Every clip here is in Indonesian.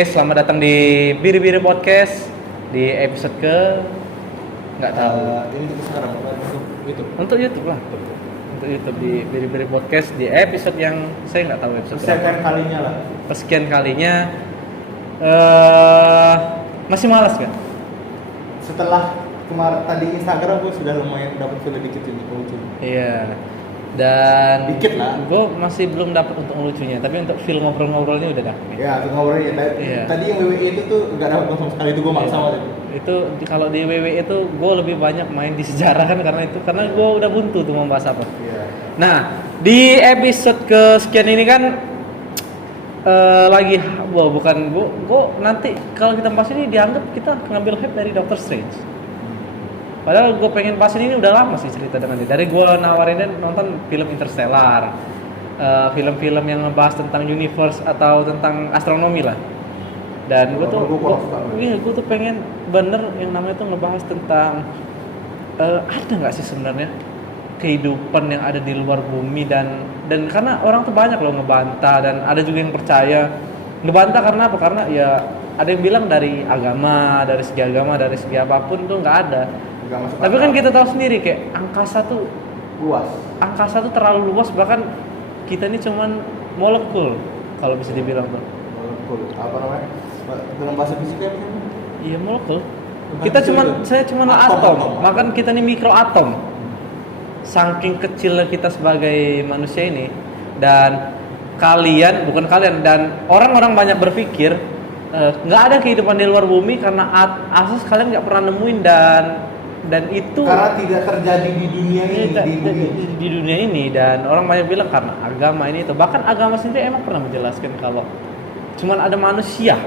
Selamat datang di Biri-Biri Podcast di episode ke nggak tahu. Ini kita sekarang untuk YouTube. Untuk YouTube lah. Untuk YouTube di Biri-Biri Podcast di episode yang saya nggak tahu episode Kesekian berapa. kalinya lah. Kesekian kalinya. Masih malas nggak? Setelah kemarin tadi Instagram gue sudah lumayan dapat film dikit ini lucu. Iya. Dan Dikit lah. gue masih belum dapat untuk lucunya, tapi untuk film ngobrol-ngobrolnya udah dapat. Ya, tuh ngobrolnya tadi. Iya. Tadi yang WWE itu tuh nggak dapat sama sekali, itu gue maksa banget. Itu kalau di WWE itu gue lebih banyak main di sejarah kan karena gue udah buntu tuh membahas apa. Iya. Nah, di episode kesekian ini kan lagi bukan gue nanti kalau kita bahas ini dianggap kita ngambil hype dari Doctor Strange. Padahal gue pengen bahas ini udah lama sih cerita dengan dia. Dari gue nawarin dia nonton film Interstellar, film-film yang ngebahas tentang universe atau tentang astronomi lah. Dan gue tuh pengen bener yang namanya tuh ngebahas tentang ada nggak sih sebenarnya kehidupan yang ada di luar bumi dan karena orang tuh banyak loh ngebantah dan ada juga yang percaya. Ngebantah karena apa? Karena ya ada yang bilang dari agama, dari segi apapun tuh nggak ada. Tapi kan kita tahu sendiri kayak angkasa tuh luas. Angkasa tuh terlalu luas, bahkan kita ini cuman molekul kalau bisa dibilang tuh. Molekul. Apa namanya? Dalam bahasa fisiknya apa? Iya, molekul. Saya cuman atom. Makan kita nih mikroatom. Saking kecilnya kita sebagai manusia ini, dan orang-orang banyak berpikir nggak ada kehidupan di luar bumi karena asas kalian nggak pernah nemuin dan itu karena tidak terjadi di dunia ini, di dunia ini, dan orang banyak bilang karena agama ini itu. Bahkan agama sendiri emang pernah menjelaskan kalau cuman ada manusia.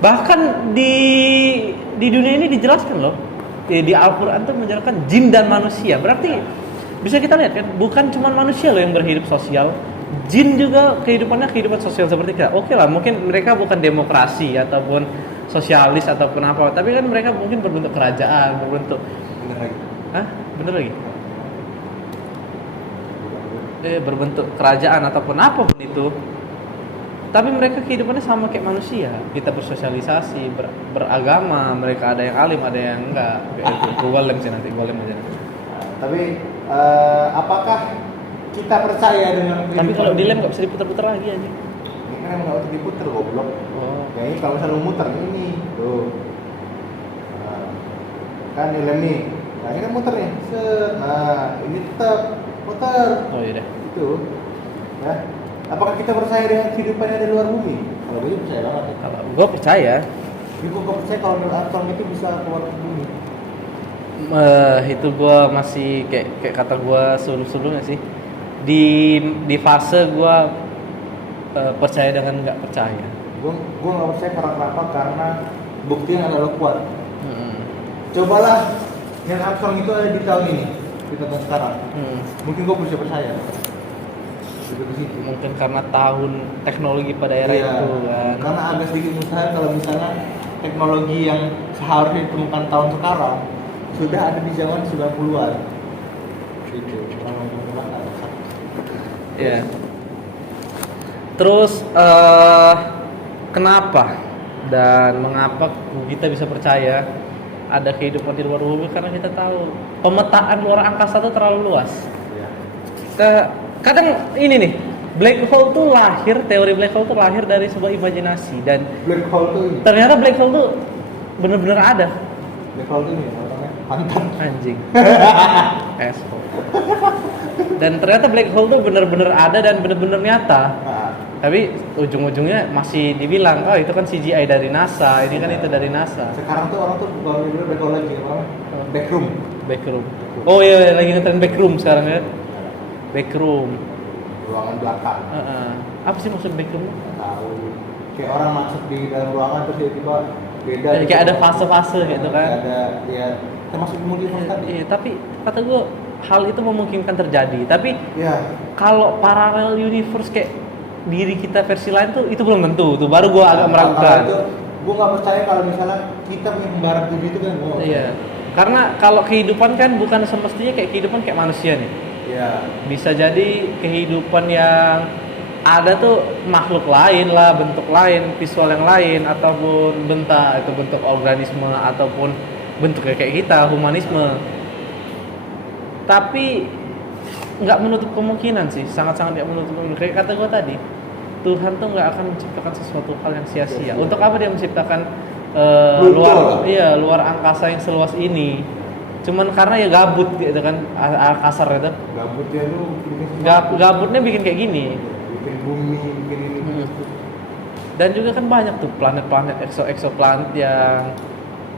Bahkan di dunia ini dijelaskan loh, di Al-Quran tuh menjelaskan jin dan manusia. Berarti bisa kita lihat kan, bukan cuma manusia loh yang berhidup sosial, jin juga kehidupan sosial seperti kita. Oke lah, mungkin mereka bukan demokrasi ataupun sosialis ataupun apa, tapi kan mereka mungkin berbentuk kerajaan, berbentuk bener lagi berbentuk kerajaan ataupun apapun itu. Tapi mereka kehidupannya sama kayak manusia. Kita bersosialisasi, beragama. Mereka ada yang alim, ada yang enggak. Gue lem sih nanti, gue lem aja nanti. Tapi apakah kita percaya dengan kehidupan? Tapi kalau dilem nggak bisa diputar-putar lagi aja. Ini kan emang nggak usah diputer, goblok. Oh. Kayaknya kalau misalnya lu muter ini, tuh. Nah, kan dilem nih. Nah ini kan muter nih. Set. Nah ini tetap muter. Oh iya deh. Itu. Nah, apakah kita percaya dengan kehidupan yang ada di luar bumi? Kalau gue percaya banget. Ya. Kalau gue percaya. Tapi gue nggak percaya kalau Armstrong itu bisa keluar ke bumi. Itu gue masih kayak kata gue sebelumnya sih. Di fase gue percaya dengan nggak percaya. Gue nggak percaya karena buktinya adalah kuat. Cobalah yang Armstrong itu ada di tahun ini, di tahun sekarang. Mungkin gue bisa percaya. Mungkin karena tahun teknologi pada era itu kan. Karena agak sedikit mustahil kalau misalnya teknologi yang seharusnya ditemukan tahun sekarang sudah ada di zaman 90-an. Gitu. Ya. Terus kenapa dan mengapa kita bisa percaya ada kehidupan di luar bumi? Karena kita tahu pemetaan luar angkasa itu terlalu luas. Kadang ini nih, teori black hole tuh lahir dari sebuah imajinasi, dan Black hole tuh ini. ternyata black hole tuh benar-benar ada. Black hole tuh ini namanya pantat Anjing. Asshole. Dan ternyata black hole tuh benar-benar ada dan benar-benar nyata. Nah, Tapi ujung-ujungnya masih dibilang, oh itu kan CGI dari NASA, ini kan itu dari NASA. sekarang tuh orang tuh bukan bilang black hole lagi, apa? Backroom. Oh iya, lagi ngetren backroom sekarang ya. Backroom. Ruangan belakang. Apa sih maksud backroom? Nggak tahu. Kayak orang masuk di dalam ruangan terus tiba-tiba beda. Ya, kayak ada fase-fase gitu kan. Ada ya termasuk multiverse tadi. Iya, tapi kata gue hal itu memungkinkan terjadi. Tapi Iya. kalau parallel universe kayak diri kita versi lain tuh itu belum tentu. Tuh baru gue agak meragukan. Gue nggak percaya kalau misalnya kita punya kembaran tujuh itu kan. Iya. Karena kalau kehidupan kan bukan semestinya kayak kehidupan kayak manusia nih. Iya. Bisa jadi kehidupan yang ada tuh makhluk lain lah, bentuk lain, visual yang lain, ataupun bentuk itu bentuk organisme ataupun bentuk kayak kita, humanisme. Tapi nggak menutup kemungkinan sih, sangat-sangat nggak menutup kemungkinan. Kayak kata gue tadi, Tuhan tuh nggak akan menciptakan sesuatu hal yang sia-sia. Untuk apa dia menciptakan luar angkasa yang seluas ini? Cuman karena ya gabut gitu kan, kasar itu. Gabutnya tuh Gabutnya bikin kayak gini. bikin bumi, bikin ini. Dan juga kan banyak tuh planet-planet eksoplanet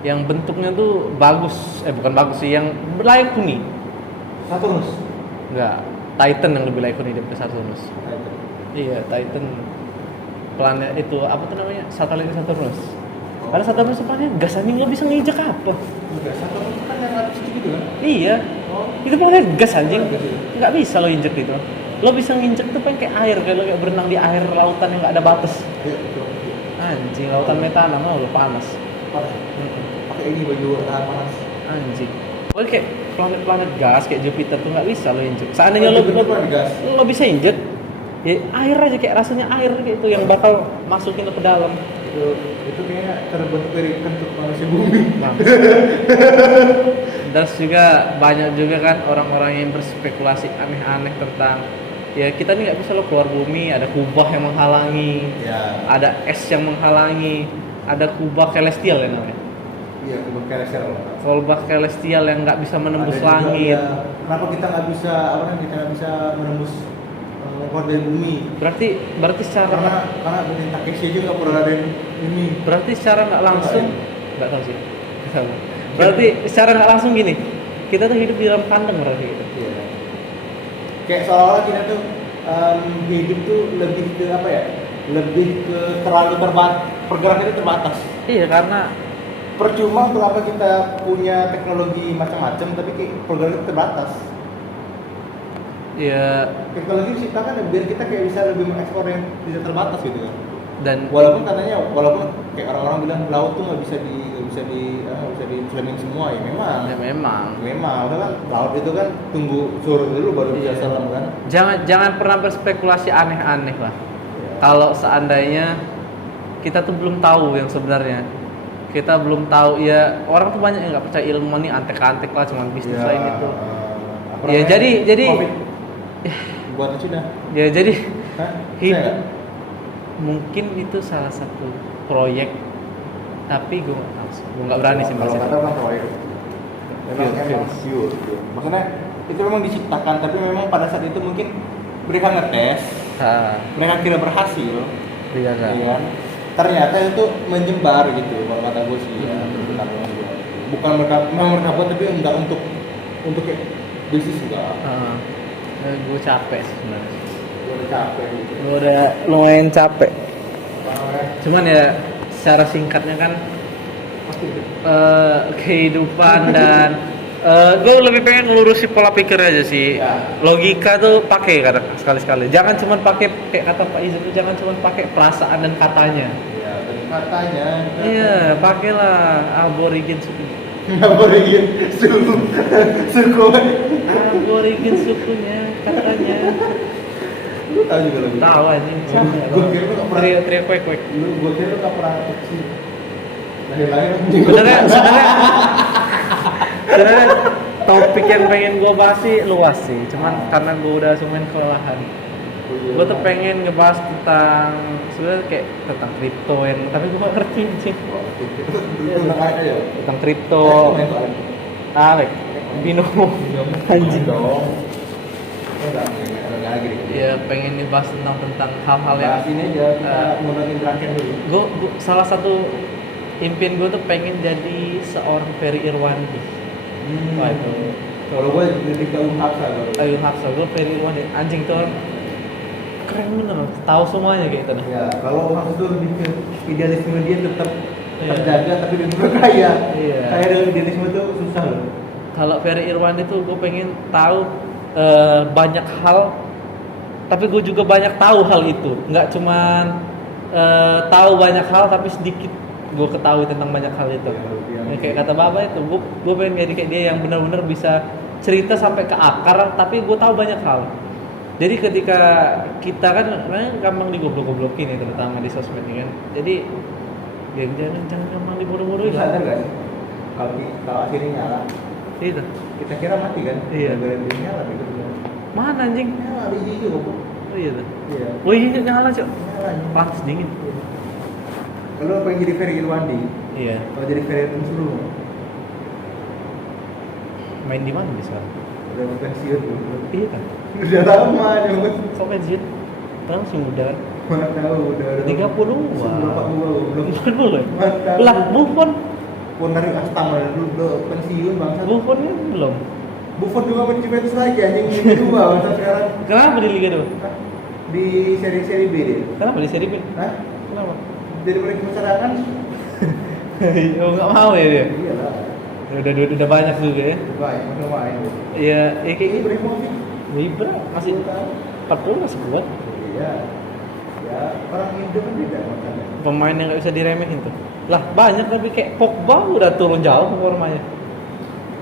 yang bentuknya tuh bagus, bukan bagus sih, yang layak huni. Saturnus. Enggak, Titan yang lebih layak huni daripada Saturnus. Iya, Titan planet itu apa tuh namanya? Satelit Saturnus. Karena Saturnus itu planet gas anjing, nggak bisa nginjek apa. Enggak, Saturnus kan yang ada situ gitu kan? Iya. Itu planet gas anjing. Nggak bisa lo injek itu. Lo bisa nginjek tuh kayak air, kayak lo kayak berenang di air lautan yang nggak ada batas. Iya, betul. Anjing, lautan metana mau lo panas. Panas. Pakai ini baju tahan panas. Anjing. Oh kayak planet-planet gas kayak Jupiter tuh nggak bisa lo injek. Seandainya lo bisa injek, ya air aja kayak rasanya air kayak itu yang bakal masukin lo ke dalam. Itu kayaknya terbentuk dari kentut manusia bumi. Nah. Terus juga banyak juga kan orang-orang yang berspekulasi aneh-aneh tentang ya kita nih nggak bisa lo keluar bumi, ada kubah yang menghalangi, Ya. ada es yang menghalangi, ada kubah celestial ya namanya. Iya, kubah celestial. Kubah celestial yang nggak bisa menembus Ada juga, langit. ya, kenapa kita nggak bisa kita nggak bisa menembus keluar dari bumi? Berarti secara Karena Benin Takeshi juga nggak pernah ada ini. Berarti secara nggak langsung nggak tahu sih. Nggak tahu. Berarti secara nggak langsung gini, kita tuh hidup di dalam kandang berarti gitu. Iya. Kayak seolah-olah kita tuh hidup tuh lebih ke apa ya? Lebih ke terlalu pergerakan itu terbatas. Iya, karena Percuma untuk apa kita punya teknologi macam-macam tapi pergerakan itu terbatas. ya Teknologi diciptakan biar kita kayak bisa lebih mengeksplor yang tidak terbatas gitu kan. dan Walaupun kayak orang-orang bilang laut tuh nggak bisa di swimming semua ya memang. ya memang Memang, kan laut itu kan tunggu surut dulu baru bisa Iya. selam kan. jangan pernah berspekulasi aneh-aneh lah. Kalau seandainya kita tuh belum tahu yang sebenarnya, kita belum tahu ya, orang tuh banyak yang nggak percaya ilmu nih, antek-antek lah, cuman bisnis lain itu. Ya jadi COVID. Buat Cina. ya jadi Hah? hidup Saya mungkin itu salah satu proyek, tapi gue nggak berani sih kalau bahas kata itu. kan proyek. Memang Pure. Maksudnya itu memang diciptakan tapi memang pada saat itu mungkin mereka ngetes, mereka kira berhasil, Iya kan? iya kan? Ternyata itu menyebar gitu kalau kata gue sih ya, bukan mereka buat tapi enggak untuk kayak bisnis enggak. Gue capek sih sebenarnya. Gue udah capek gitu. Gue udah lumayan capek. Cuman ya secara singkatnya kan kehidupan dan gue lebih pengen ngelurusin pola pikir aja sih. Ya. Logika tuh pakai kadang sekali-sekali. Jangan cuma pakai kayak kata Pak Izzo tuh, jangan cuma pakai perasaan dan katanya. Ya, katanya. Iya, pakailah aborigin suku. Aborigin suku. Aborigin sukunya katanya. Lu tahu juga lagi. Tahu anjing. Siapa ya? Gue kira lu nggak pernah. Trio kuek. Gue kira lu nggak pernah kecil. Lahir Sebenarnya topik yang pengen gue bahas sih luas sih, cuman karena gue udah sumen kelelahan. Gue tuh pengen ngebahas tentang sebenarnya kayak tentang kripto tapi gue gak ngerti sih. Tentang kripto, binomo, anjing. Ya pengen dibahas tentang hal-hal yang ini aja kita ngundangin terakhir dulu. gue salah satu impian gue tuh pengen jadi seorang Ferry Irwandi. Wah itu Kalau gue jadi Ayun Hapsa kalau. Ayun Hapsa, gue Ferry Irwandi, anjing tuh orang keren bener, tahu semuanya kayak gitu nih. Ya, kalau Hapsa itu lebih ke idealisme dia tetap Iya. terjaga tapi dia juga kaya. Iya. Kaya dengan idealisme itu susah loh. Kalau Ferry Irwandi tuh gue pengen tahu banyak hal, tapi gue juga banyak tahu hal itu, nggak cuman tahu banyak hal tapi sedikit gue ketahui tentang banyak hal itu. Ya, kayak kata Baba itu, gue pengen jadi kayak dia yang benar-benar bisa cerita sampai ke akar, tapi gue tahu banyak hal. Jadi ketika kita kan gampang digoblok-goblokin ya, terutama di sosmed ini kan. Jadi ya jangan gampang dibodoh-bodohin lah. Sadar nggak sih? Kalau akhirnya nyala, Itu. kita kira mati kan? Iya. Gara-gara nyala gitu. Mana anjing? Nyala di hijau kok. Oh iya tuh. Iya. Oh iya nyala, Cok. Nyala. Panas dingin. Kalau pengen jadi Ferry Irwandi, Iya. kalau jadi Ferry Irwandi dulu, Main di mana bisa? udah pensiun dulu. Iya kan. Udah lama nyebut. Kok pensiun? Kan masih muda kan. Mana tahu udah 30. Berapa bulan belum. Belum. Mantap. Lah, Buffon. Buffon dari Astana dulu udah pensiun bangsa. Buffon kan belum. Buffon juga main Juventus lagi anjing Liga 2 bangsa sekarang. Kenapa di Liga 2? Hah? Di seri-seri B dia. Kenapa di Serie B? Hah? Kenapa? Jadi balik ke serangan? Oh nggak mau ya dia? Iya lah. Udah banyak juga ya. Baik, mau main. Iya, ya kayak Ini gitu. berimosi. Libra masih 40 masih kuat. Iya. Ya, orang Indo kan beda makanya. Pemain yang nggak bisa diremehin tuh. Lah banyak tapi kayak Pogba udah turun jauh performanya.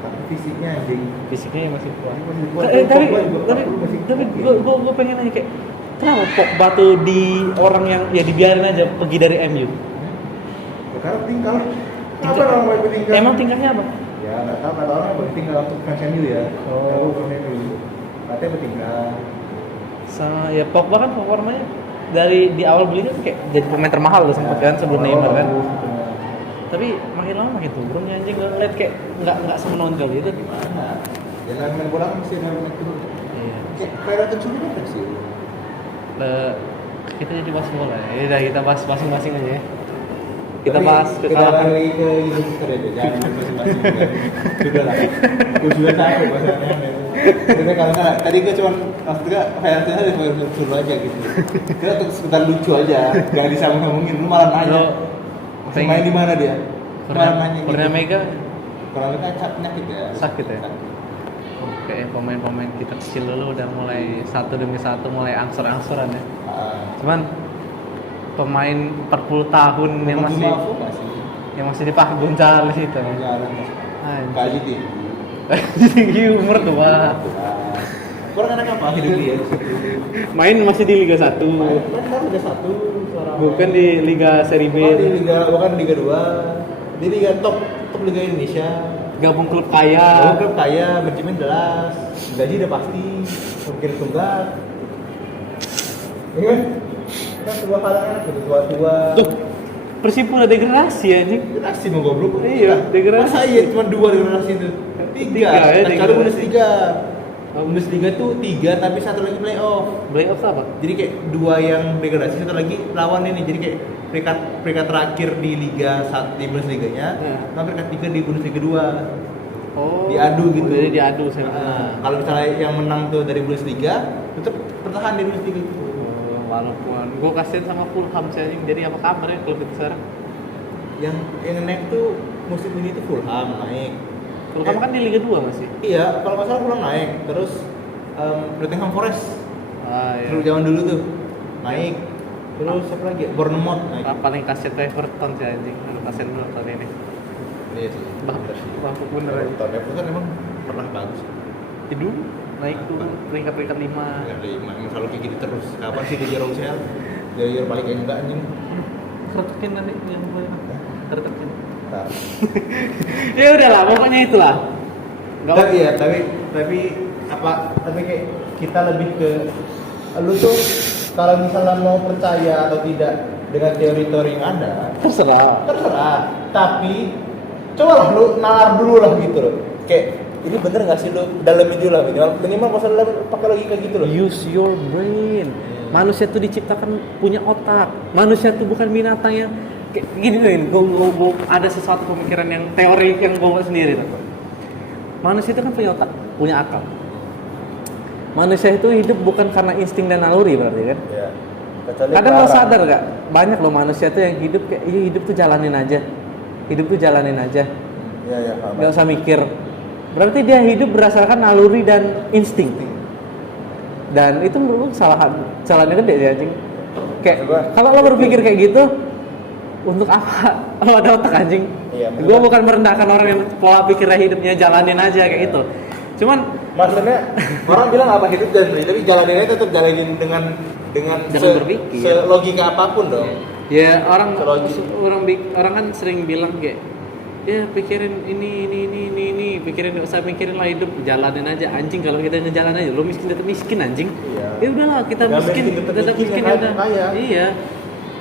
Tapi fisiknya anjing. Fisiknya masih kuat. Masih kuat. Tapi Pogba juga 40 masih tapi kuat. gue pengen nanya kayak kenapa Pogba tuh di orang yang ya dibiarin aja pergi dari MU? Sekarang tinggal. Apa orang boleh tinggal? Emang tingkahnya apa? Ya nggak tahu kata orang boleh tinggal untuk fans MU ya. Oh. Aku bukan MU. Katanya bertinggal. Ya Pogba kan performanya dari di awal beli kan kayak jadi pemain termahal loh sempat kan sebelum Neymar kan. Tapi makin lama makin turun ya anjing, gue ngeliat kayak nggak semenonjol gitu. Gimana? Ya main bola kan mesti main turun. Iya. Kayak Ferrari itu kan sih. Kita jadi bahas bola ya. Udah kita bahas masing-masing aja ya. Kita Tapi bahas kita kekalahan. lari ke Indonesia aja, jangan masing-masing. Sudah lah. Aku juga tahu bahasanya. Jadi karena tadi gue cuma maksudnya kayak ada seru aja gitu. Kita untuk sekedar lucu aja, jangan disambung-sambungin. Lu malah nanya. Lo Masih main di mana dia? Malah nanya gitu. Pernah Mega Kalau kita penyakit ya. sakit ya. Oke, pemain-pemain kita kecil dulu udah mulai satu demi satu mulai angsur-angsuran ya. Cuman pemain 40 tahun yang masih dipakai Gonzales itu. Kali dia. Tinggi umur tuh, Pak. Kurang enak apa hidup dia? Main masih di Liga 1. Kan udah satu. Bukan di Liga Serie B. Bukan Liga 2. Di Liga top Liga Indonesia. Gabung klub kaya. Klub kaya, manajemen jelas, gaji udah pasti, mungkin tunggal. Iya kan? Kan sebuah kalangan gitu tua-tua. Tuh, Persib udah degradasi anjing. Degradasi mau goblok. Iya, degradasi. Masa iya cuma 2 degradasi itu? 3 Tiga, ya, Kalau degradasi. Bundesliga. Bundesliga tuh 3 tapi satu lagi playoff. Playoff apa? Jadi kayak 2 yang degradasi, satu lagi lawan ini. Jadi kayak peringkat terakhir di Liga 1 di Bundesliga-nya, sama peringkat 3 di Bundesliga 2. Oh. Diadu gitu. Jadi diadu saya. Kalau misalnya yang menang tuh dari Bundesliga, tetap bertahan di Bundesliga itu. Walaupun gue kasihan sama Fulham sih anjing. Jadi apa kabar ya klub itu sekarang? Yang naik tuh musim ini tuh Fulham naik. Fulham kan di Liga 2 masih. Iya, kalau nggak salah Fulham naik. Terus Nottingham Forest. Iya. Terus zaman dulu tuh naik. Terus siapa lagi? Bournemouth naik. Paling kasihan tuh Everton sih anjing. Kasihan dulu tahun ini. Iya sih. Bapuk bener aja. Everton emang pernah bagus. Itu naik tuh peringkat 5. Emang selalu kayak gitu terus. Kapan sih dia Rosel? Dia balik enggak anjing. Kertekin nanti yang gue. Kertekin. Nah. Ya udah lah, pokoknya itulah. Tapi ya, tapi kayak kita lebih ke lu tuh kalau misalnya mau percaya atau tidak dengan teori-teori yang ada, terserah. Tapi cobalah lu nalar dulu lah gitu loh. Kayak ini bener nggak sih lu dalamin dulu lah minimal masalah pakai logika gitu loh. Use your brain. Manusia tuh diciptakan punya otak. Manusia tuh bukan binatang yang kayak gini loh. Gue ada sesuatu pemikiran yang teori yang gue buat sendiri. Manusia itu kan punya otak, punya akal. Manusia itu hidup bukan karena insting dan naluri berarti kan? Ya. Kadang lo sadar gak? Banyak lo manusia tuh yang hidup kayak hidup tuh jalanin aja. Iya, Gak usah mikir. Berarti dia hidup berdasarkan naluri dan insting. Dan itu menurut lu salahnya gede sih anjing. Kayak kalau lo berpikir kayak gitu, untuk apa lo ada otak anjing? Iya, Gue bukan merendahkan orang yang pola pikirnya hidupnya jalanin aja kayak gitu. Cuman maksudnya orang bilang apa hidup dan mati, tapi jalaninnya tetap jalanin dengan berpikir. logika apapun dong. Ya orang Logis. orang kan sering bilang kayak ya pikirin ini, pikirin nggak usah mikirin lah hidup, jalanin aja anjing. Kalau kita ngejalan aja, lo miskin tetap miskin anjing. Iya. Ya udahlah kita Nggak miskin miskin, tetap tetap miskin, miskin ya ya udah. kan? Kaya. Iya.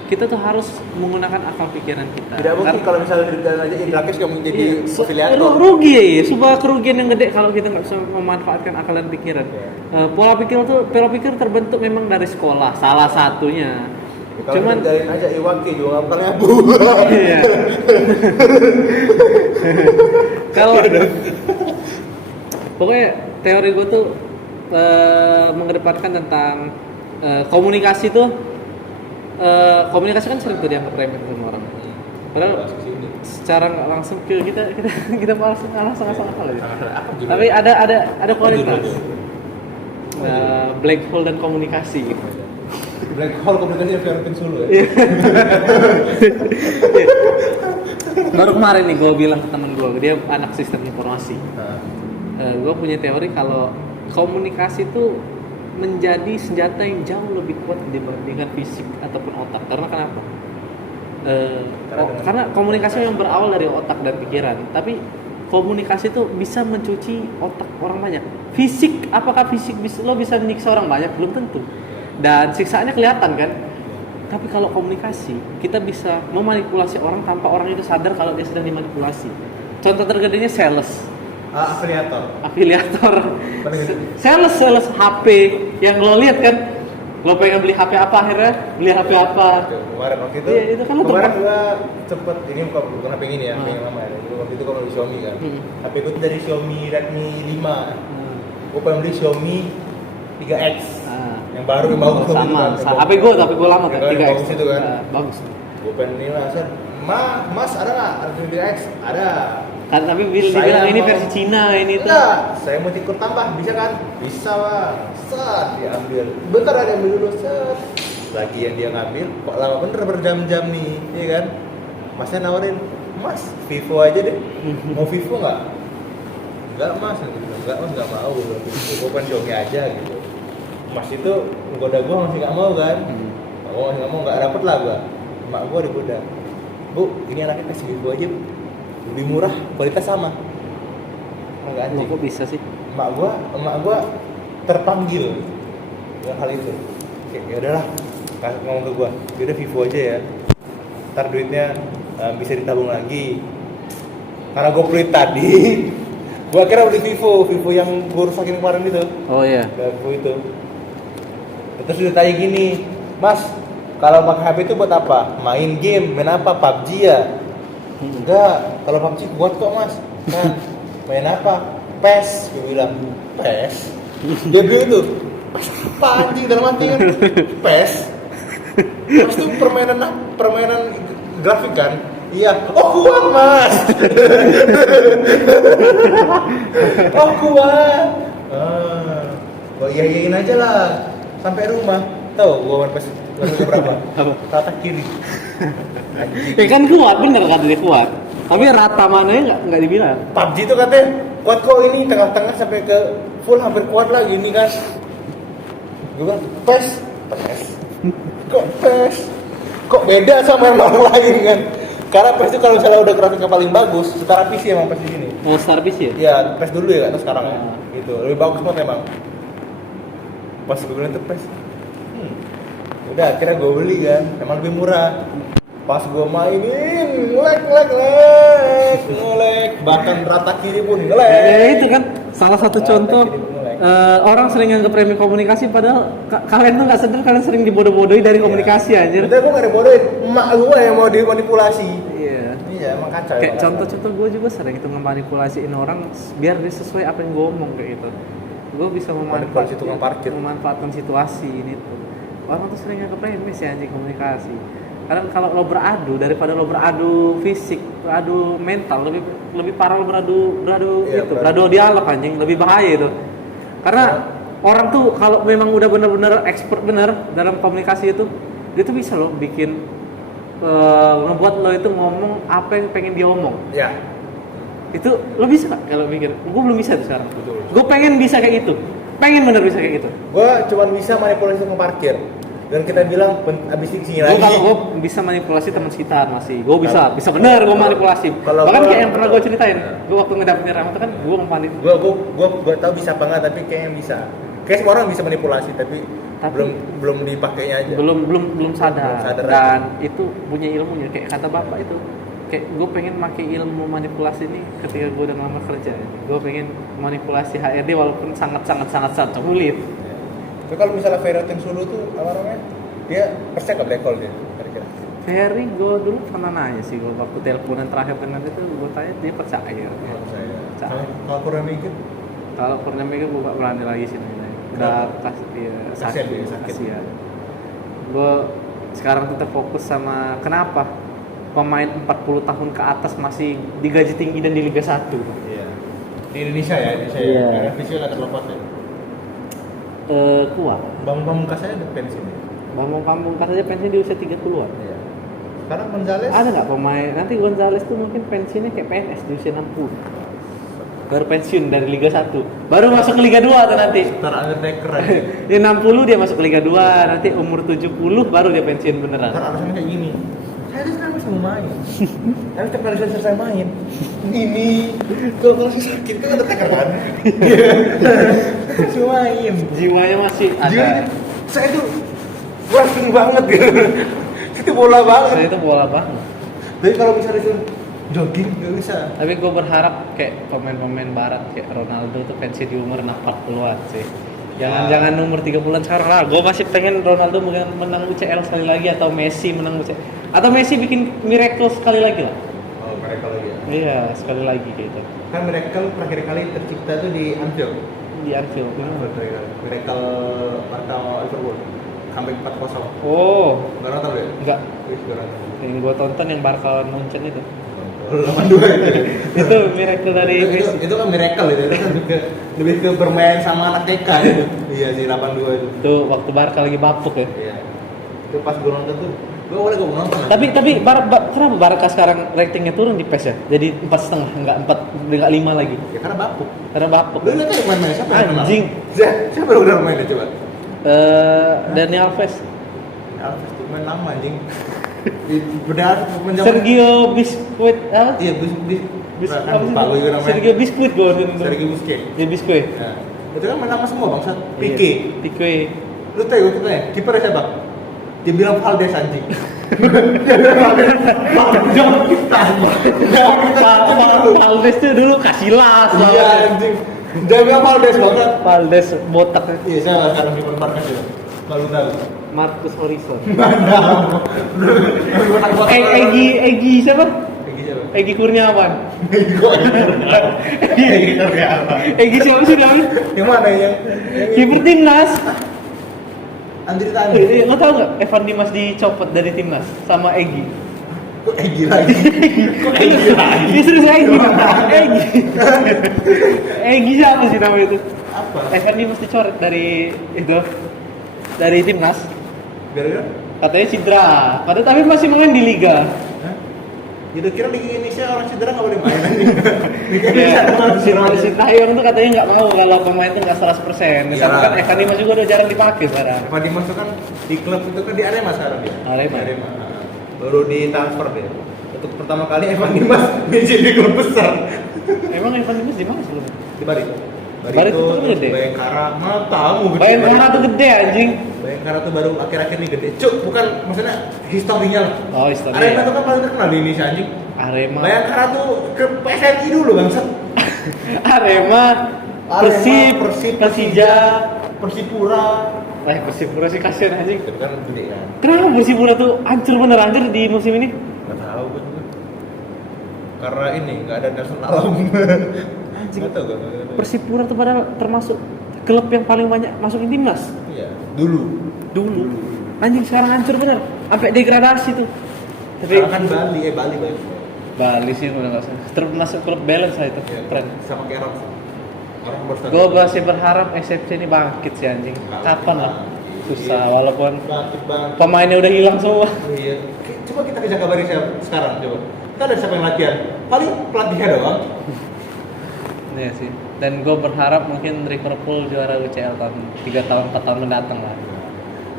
Kita tuh harus menggunakan akal pikiran kita. Tidak mungkin kalau misalnya hidup jalan aja Indrakes kamu jadi afiliator. Rugi ya, sebuah kerugian yang gede kalau kita nggak bisa memanfaatkan akal dan pikiran. Pola pikir terbentuk memang dari sekolah, salah satunya. Kalau Cuman jalin aja Iwaki juga nggak bakal nyabu. iya. Kalau pokoknya teori gue tuh mengedepankan tentang komunikasi tuh. Komunikasi kan sering tuh dianggap remeh sama orang. Padahal secara nggak langsung kita langsung akal aja. Tapi ada kualitas. Black hole dan komunikasi gitu. Black hole komunikasi Fiorentin Sulu ya. Baru kemarin nih gue bilang ke temen gue, dia anak sistem informasi. Nah, Gue punya teori kalau komunikasi itu menjadi senjata yang jauh lebih kuat dibandingkan fisik ataupun otak. Karena kenapa? Karena komunikasi yang berawal dari otak dan pikiran. Tapi komunikasi itu bisa mencuci otak orang banyak. Fisik, apakah fisik lo bisa menyiksa orang banyak? Belum tentu. Dan siksaannya kelihatan kan? Tapi kalau komunikasi, kita bisa memanipulasi orang tanpa orang itu sadar kalau dia sedang dimanipulasi. Contoh tergedenya sales. Afiliator. Sales HP yang lo lihat kan, lo pengen beli HP apa akhirnya beli HP apa? Kemarin waktu itu, Iya, itu kan kemarin gua cepet ini bukan HP ini ya, HP yang lama ya. Waktu itu gua beli Xiaomi kan. HP gua tuh dari Xiaomi Redmi 5. Gua pengen beli Xiaomi 3X. Yang baru yang bagus sama. Kan, HP gue lama kan 3X. Bagus itu kan. Bagus. Gua pengen ini lah, Mas ada nggak Redmi 3X? Ada. Kan tapi dibilang ini versi Cina ini tuh. Enggak, saya mau ikut tambah, bisa kan? Bisa Bang. Set, diambil. Bentar ada ambil dulu, set. Lagi yang dia ngambil, kok lama bener berjam-jam nih, iya kan? Masnya nawarin, Mas, Vivo aja deh. Mau Vivo nggak? Enggak Mas, enggak Mas nggak mau. Gue kan Xiaomi aja gitu. Mas itu goda gue masih nggak mau kan? Gue masih nggak mau, nggak dapet lah gue. Mak gue digoda. Bu, ini anaknya kasih Vivo aja. Bu. Lebih murah, kualitas sama. Enggak anjing. Kok bisa sih? Emak gua terpanggil dengan hal itu. Oke, ya udahlah. Ngomong ke gua, ya udah Vivo aja ya. Ntar duitnya bisa ditabung lagi. Karena gua pelit tadi, gua kira beli Vivo yang gua rusakin kemarin itu. Oh iya. Vivo itu. Terus dia tanya gini, Mas, kalau pakai HP itu buat apa? Main game, main apa? PUBG ya? Enggak, kalau PUBG kuat kok Mas. Nah, main apa? PES, gue bilang. PES? Dia bilang itu. Apa anjing dalam hati kan? PES? PES itu permainan grafik kan? Iya. Oh kuat Mas. Oh kuat. Oh iya-iyain aja lah. Sampai rumah. Tahu gue main PES berapa? Rata kiri. Ya kan kuat, bener kan dia kuat. Tapi rata mananya nggak dibilang. PUBG itu katanya kuat kok ini tengah-tengah sampai ke full hampir kuat lagi ini kan. Gue bilang PES. Kok PES? Kok beda sama yang baru lain kan? Karena PES itu kalau misalnya udah grafiknya paling bagus, setara PC emang PES di sini. Oh, setara PC ya? Iya, PES dulu ya, atau sekarang ya. Gitu, lebih bagus banget emang. Pas gue bilang tuh PES. Udah akhirnya gue beli kan, emang lebih murah. Pas gue mainin, ngelek, bahkan rata kiri pun ngelek. Ya itu kan salah satu contoh orang sering nganggap remeh komunikasi padahal kalian tuh nggak sadar kalian sering dibodoh-bodohi dari komunikasi anjir. Udah gue nggak dibodohin, emak gue yang mau dimanipulasi. Iya emang kacau. Kayak contoh-contoh gue juga sering itu memanipulasiin orang biar dia sesuai apa yang gue omong kayak gitu. Gue bisa memanfaatkan situasi ini tuh. Orang tuh sering nganggap remeh sih anjing komunikasi. Karena kalau lo beradu daripada lo beradu fisik, beradu mental lebih parah lo beradu dialog anjing, lebih bahaya itu. Karena orang tuh kalau memang udah benar-benar expert bener dalam komunikasi itu, dia tuh bisa lo bikin ngebuat lo itu ngomong apa yang pengen dia omong. Iya. Itu lo bisa nggak kalau mikir? Gue belum bisa tuh sekarang. Betul. Gue pengen bisa kayak gitu. Pengen bener bisa kayak gitu. Gue cuma bisa manipulasi tukang parkir. Dan kita bilang abis ini sini Gue lagi. kalau gue bisa manipulasi teman sekitar masih. Gue bisa bener gue manipulasi. Kalau Bahkan gua- kayak yang pernah gue ceritain. Gue waktu ngedapetin Rahmat kan gue manipulasi. Gue tahu bisa apa enggak, tapi kayaknya bisa. Kayak semua orang bisa manipulasi, tapi belum dipakainya aja. belum sadar. Belum sadar Dan itu punya ilmunya. Kayak kata bapak itu. Kayak gue pengen pakai ilmu manipulasi ini ketika gue udah ngelamar kerja. Gue pengen manipulasi HRD walaupun sangat sulit. Tapi kalau misalnya Ferry Sulu tuh apa namanya? Dia percaya nggak black hole dia? Kira-kira. Ferry gue dulu pernah nanya sih, gue waktu teleponan terakhir dengan itu gue tanya dia percaya. Saya. Kalau kurang mikir, Kalau pernah mikir gue gak berani lagi sih nanya. Udah Kasihan dia, sakit. Kasihan. Gue sekarang tetap fokus sama kenapa pemain 40 tahun ke atas masih digaji tinggi dan di Liga 1. iya. Di Indonesia ya, Iya. Karena visual akan lepas ya. Kuat. Bang Pamungkas saya ada pensiun. Bambang Pamungkas aja pensiun di usia 30-an. Iya. Sekarang Gonzales Ada nggak pemain? Nanti Gonzales tuh mungkin pensiunnya kayak PNS di usia 60. Baru pensiun dari Liga 1. Baru masuk ke Liga 2 tuh nanti. Star Undertaker aja. Di 60 dia masuk ke Liga 2, nanti umur 70 baru dia pensiun beneran. Ntar alasannya kayak gini. Saya tuh sekarang bisa main. Tapi setiap kali saya selesai main, ini kalau saya sakit kan Undertaker kan. Bisa main. Jiwanya masih ada. Jadi saya tuh wrestling banget gitu. Itu bola banget. Saya itu bola banget. Tapi kalau misalnya itu jogging nggak bisa. Tapi gue berharap kayak pemain-pemain barat kayak Ronaldo tuh pensiun di umur 40-an sih. Jangan umur 30-an sekarang lah. Gue masih pengen Ronaldo menang UCL sekali lagi atau Messi menang UCL. Atau Messi bikin miracle sekali lagi lah. Oh, mereka lagi ya. Iya, sekali lagi gitu. Kan Miracle terakhir kali tercipta tuh di Anfield. Di Anfield. Miracle Barca Liverpool. Comeback 4-0. Oh, Nggak nonton ya? enggak. Wih, nggak nonton. Yang gue tonton yang Barca Munchen itu. 82 itu. Itu miracle dari Messi. Itu kan miracle itu kan lebih ke bermain sama anak TK gitu. Iya sih 82 itu. Tuh waktu Barca lagi bapuk ya. Iya. Itu pas gue nonton tuh, gue nonton. Tapi kenapa Barca sekarang ratingnya turun di PES ya? Jadi 4,5 enggak 5 lagi. Ya karena bapuk. Karena bapuk. Lu lihat aja main siapa yang kenal? Anjing. Siapa yang udah main coba? Dani Alves, Alves tuh main lama anjing. Benar menjawab. Sergio Biscuit, apa? Iya, Apa sih? Pak juga namanya. Sergio Biscuit gue Sergio Busquets. Ya Biscuit. Nah, itu kan main lama semua bangsat. Pique. Pique. Lu tahu gue tanya, kiper siapa? Dia bilang Valdes anjing. Jangan kita. Valdes tuh dulu Casillas. Iya anjing. Dia bilang Valdes banget. Valdes botak. Iya, saya nggak sekarang kiper Barca sih. Kalau tahu. Marcus Horizon. Mana? Egi siapa? Egi siapa? Egi Kurniawan. Egi Kurniawan. Egi siapa sih namanya? Yang mana yang Kiper timnas. Andri Tani? Lo tau nggak Evan Dimas dicopot dari timnas sama Egi? Kok Egi lagi? Kok Egi lagi? Ini serius Egi. Egi siapa sih namanya itu? Apa? Evan Dimas dicoret dari itu, dari timnas. Gara-gara? Katanya cedera. Padahal tapi masih main di liga. Hah? Gitu kira di Indonesia orang cedera nggak boleh main anjing. Di Ya, Indonesia orang cedera. si Taeyong tuh katanya nggak mau kalau pemain itu nggak 100%. Misalnya Iya. kan Evan Dimas juga udah jarang dipakai sekarang. Evan Dimas itu kan di klub itu kan di Arema sekarang dia. Arema. Di Baru ditransfer deh. Untuk pertama kali Evan Dimas izin di klub besar. Emang Evan Dimas di mana sebelumnya? Di Bari. Bari itu kan gede. Bayangkara, mana tahu gede. Bayangkara tuh gede anjing. Bayangkara tuh baru akhir-akhir ini gede. Cuk, bukan maksudnya historinya lah. Oh, historinya. Arema tuh kan paling terkenal di Indonesia anjing. Arema. Bayangkara tuh ke PSNI dulu bangsat. Arema, Persib, Persija. Persipura. Persipura sih kasihan anjing. Itu kan gede kan. Kenapa Persipura tuh hancur bener anjir di musim ini? Nggak tahu gue juga. Karena ini nggak ada Nelson Alam. Nggak tahu gue. Persipura tuh padahal termasuk klub yang paling banyak masukin timnas Iya. Dulu. anjing. Sekarang hancur bener sampai degradasi tuh. Tapi Sekarang kan Bali. Bali sih udah nggak usah. Termasuk klub balance lah itu Ya, keren. sama kayak orang berstatus. Gue masih berharap SFC ini bangkit sih anjing. Kapan lah? Susah walaupun Bangkit. pemainnya udah hilang semua. Iya. Coba kita bisa kabarin siapa sekarang coba. Kan ada siapa yang latihan? Paling pelatihnya doang. Iya sih. Dan gue berharap mungkin Liverpool juara UCL tahun 3 tahun 4 tahun mendatang lah.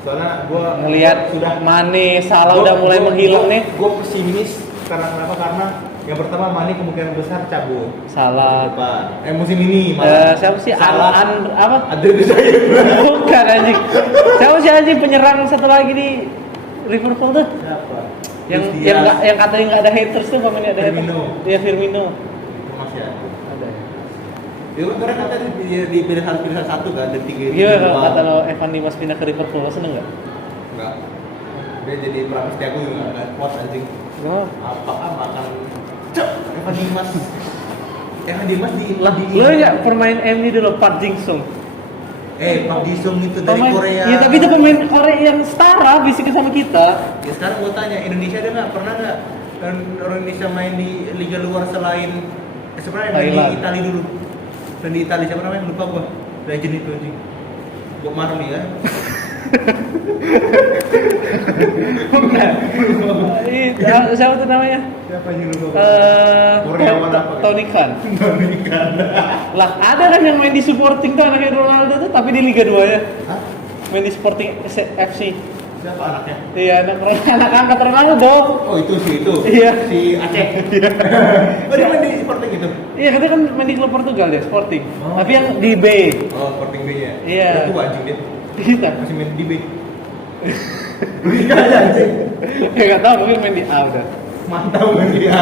Soalnya gue Ngelihat Mane, Salah udah mulai menghilang nih. Gue pesimis karena kenapa? Karena yang pertama Mane kemungkinan besar cabut. Salah. Musim ini malah. Siapa sih? Salah. Apa? Ada di saya. Bukan anjing. Siapa sih anjing penyerang satu lagi di Liverpool tuh? Siapa? Yang katanya nggak ada haters tuh, pemainnya ada Firmino. haters. Iya, Firmino. Masih ada. Ada. Ya karena katanya di pilihan satu kan, ada 3. Iya, kalau kata lo Evan Dimas pindah ke Liverpool, lo seneng nggak? Enggak. Dia jadi pelatih Thiago juga enggak kuat anjing. Oh. Apaan makan cep Evan Dimas. Evan Dimas di Lo ya pemain MU dulu, Park Jin-sung. Pak Jisung itu dari Korea. Iya, tapi itu pemain Korea yang setara bisikin sama kita. Ya sekarang gue tanya, Indonesia ada nggak? Pernah nggak orang Indonesia main di liga luar selain sebenarnya main di Italia dulu? Dan di Italia siapa namanya? Lupa gue. Legend itu anjing. Bob Marley ya. Siapa tuh namanya? Siapa yang lupa? Koreawan apa? Tony Khan. Tony Khan. Lah, ada kan yang main di Sporting tuh anaknya Ronaldo tuh, tapi di Liga 2 ya. Hah? Main di Sporting FC. Siapa anaknya? Iya, anak angkat Ronaldo. Oh itu. Iya. Si Aceh. Oh dia main di Sporting itu? Iya, katanya kan main di klub Portugal dia, Sporting. Oh. Tapi yang di B. Oh Sporting B-nya. Iya. Itu anjing dia. Kita. Masih main di B. Iya aja anjing. Ya nggak tahu, mungkin main di A udah. Mantap main dia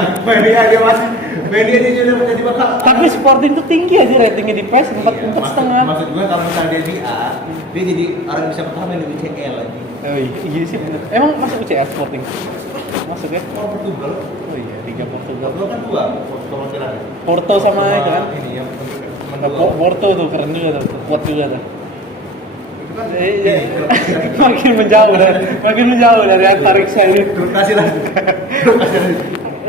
dia masih main dia udah menjadi bakal. Tapi Sporting tuh tinggi aja ratingnya di PES 4,5. Maksud gue kalau misalnya dia di A, dia jadi orang bisa pertama main di UCL lagi. Oh iya sih bener. Emang masuk UCL Sporting? Masuk ya? Oh Portugal. Oh iya, Liga Portugal. Portugal kan dua, Portugal terakhir. Porto sama itu kan? Ini yang Porto tuh keren juga tuh, kuat juga tuh. Itu kan Makin menjauh dari tarik saya. kasih lah.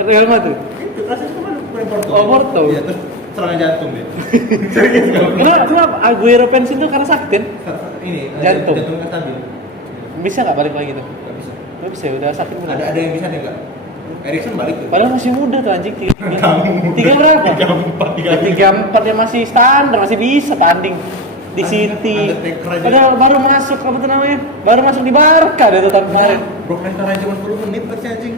Real Madrid. Itu kasih itu kan main Porto. Oh, Porto. Iya, terus serangan jantung dia. Kenapa Aguero pensiun tuh karena sakit kan? Ini Jantung. jantungnya stabil. Bisa nggak balik lagi tuh? Enggak bisa. Nggak bisa, udah sakit bener. Ada yang bisa deh enggak? Erikson balik tuh. Padahal masih muda tuh anjing. Tiga berapa? 34 3-4 ya masih standar, masih bisa tanding di City. Undertaker aja. Padahal baru masuk apa tuh namanya? Baru masuk di Barca dia tuh tahun kemarin. Brock Lesnar aja cuma 10 menit pasti anjing.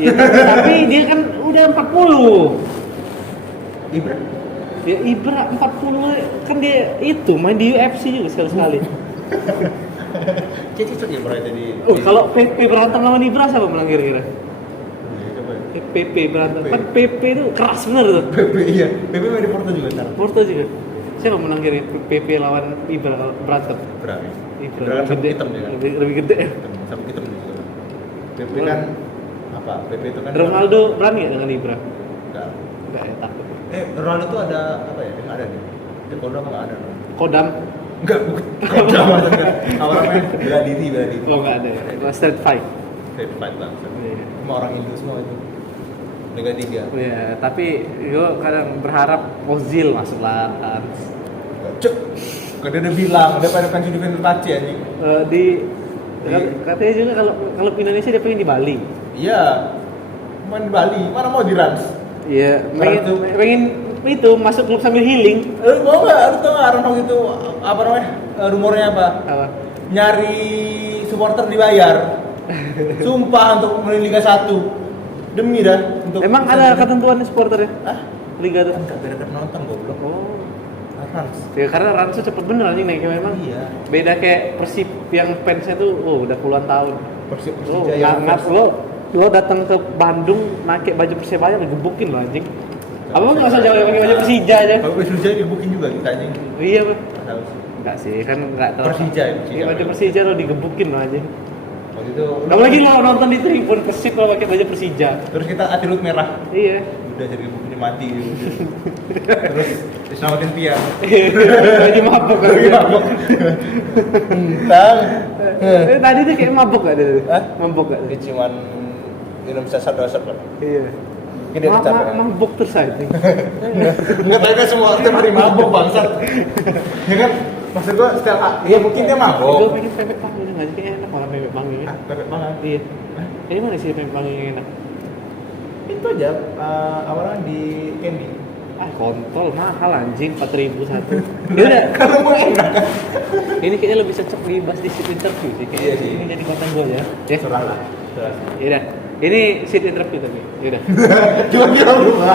Ya, tapi dia kan udah 40. Ibra. Ya Ibra 40 kan dia itu main di UFC juga sekali-sekali. Cocok ya Ibra jadi. Kalau PP berantem lawan Ibra siapa menang kira-kira? Coba. PP berantem. Kan PP itu keras bener tuh. PP iya. PP main di Porto juga ntar. Porto juga. Siapa menang kira PP lawan Ibra kalau berantem? Berani. Ibra Kan gede. hitam dia kan. Lebih gede ya. Sabuk hitam juga. PP kan apa? PP itu kan Ronaldo berani ya dengan Ibra? enggak. Enggak ya, takut. Ronaldo tuh ada apa ya? Dia enggak ada nih. Dia kodam enggak ada. Kodam? Enggak, bukan. Kodam maksudnya. Awalnya bela diri. Oh enggak ada ya. Street fight. Street fight lah. Iya. Cuma orang Indo semua itu. Liga 3. Ya, tapi gue kadang berharap Ozil masuk lah kan. Cuk. Kan dia udah bilang, dia pada pengen di Fenerbahce anjing. Katanya juga kalau Indonesia dia pengen di Bali. Iya. Main di Bali, mana mau di Rans? Iya, pengen itu masuk klub sambil healing. Mau nggak? Lu tau nggak orang itu apa namanya? Rumornya apa? Apa? Nyari supporter dibayar. Sumpah untuk main Liga 1. Demi dah untuk. Emang ada ketentuan supporternya? Ah, Liga tuh. enggak beda penonton goblok. Oh. Rans. Ya karena Ransu cepet bener anjing naiknya memang. Iya. Beda kayak Persib yang fansnya tuh udah puluhan tahun. Persija yang nggak lo datang ke Bandung pakai baju Persebaya digebukin lo anjing. Apa nggak usah jauh pakai baju Persija aja? Kalau Persija digebukin juga kita anjing. Iya bang. Tahu sih. Enggak sih kan nggak tahu. Persija ya, Iya baju Persija lo digebukin lo anjing. Waktu itu. Apalagi kalau nonton di tribun Persib lo pakai baju Persija. Terus kita atribut merah. Iya. Udah jadi gebukin mati gitu. Terus diselamatin tiang. Lagi mabuk kan. Entang. Tadi tuh kayak mabuk gak dia? Hah? Mabuk gak? Dia cuman minum sesat-sesat lah. Iya. Mungkin dia kecapean. Mabuk terus anjing. Enggak tahu kan semua tiap hari mabuk bangsat. Ya kan? Maksud gua setiap iya mungkin dia Gue mabuk. pengen pepek panggung nggak sih? Kayaknya enak malah pepek panggung ya. Bebek banget. Iya. Ini mana sih pepek panggung yang enak? Itu aja awalnya di Candy. Kontol mahal anjing 4.000 satu. Yaudah, Kalau mau enak kan? ini kayaknya lebih cocok dibahas di seat interview sih. Kayaknya Iya sih. ini jadi konten gue ya. Ya. Serah lah. Yaudah, ini seat interview tapi. Yaudah. Cuma dia lupa.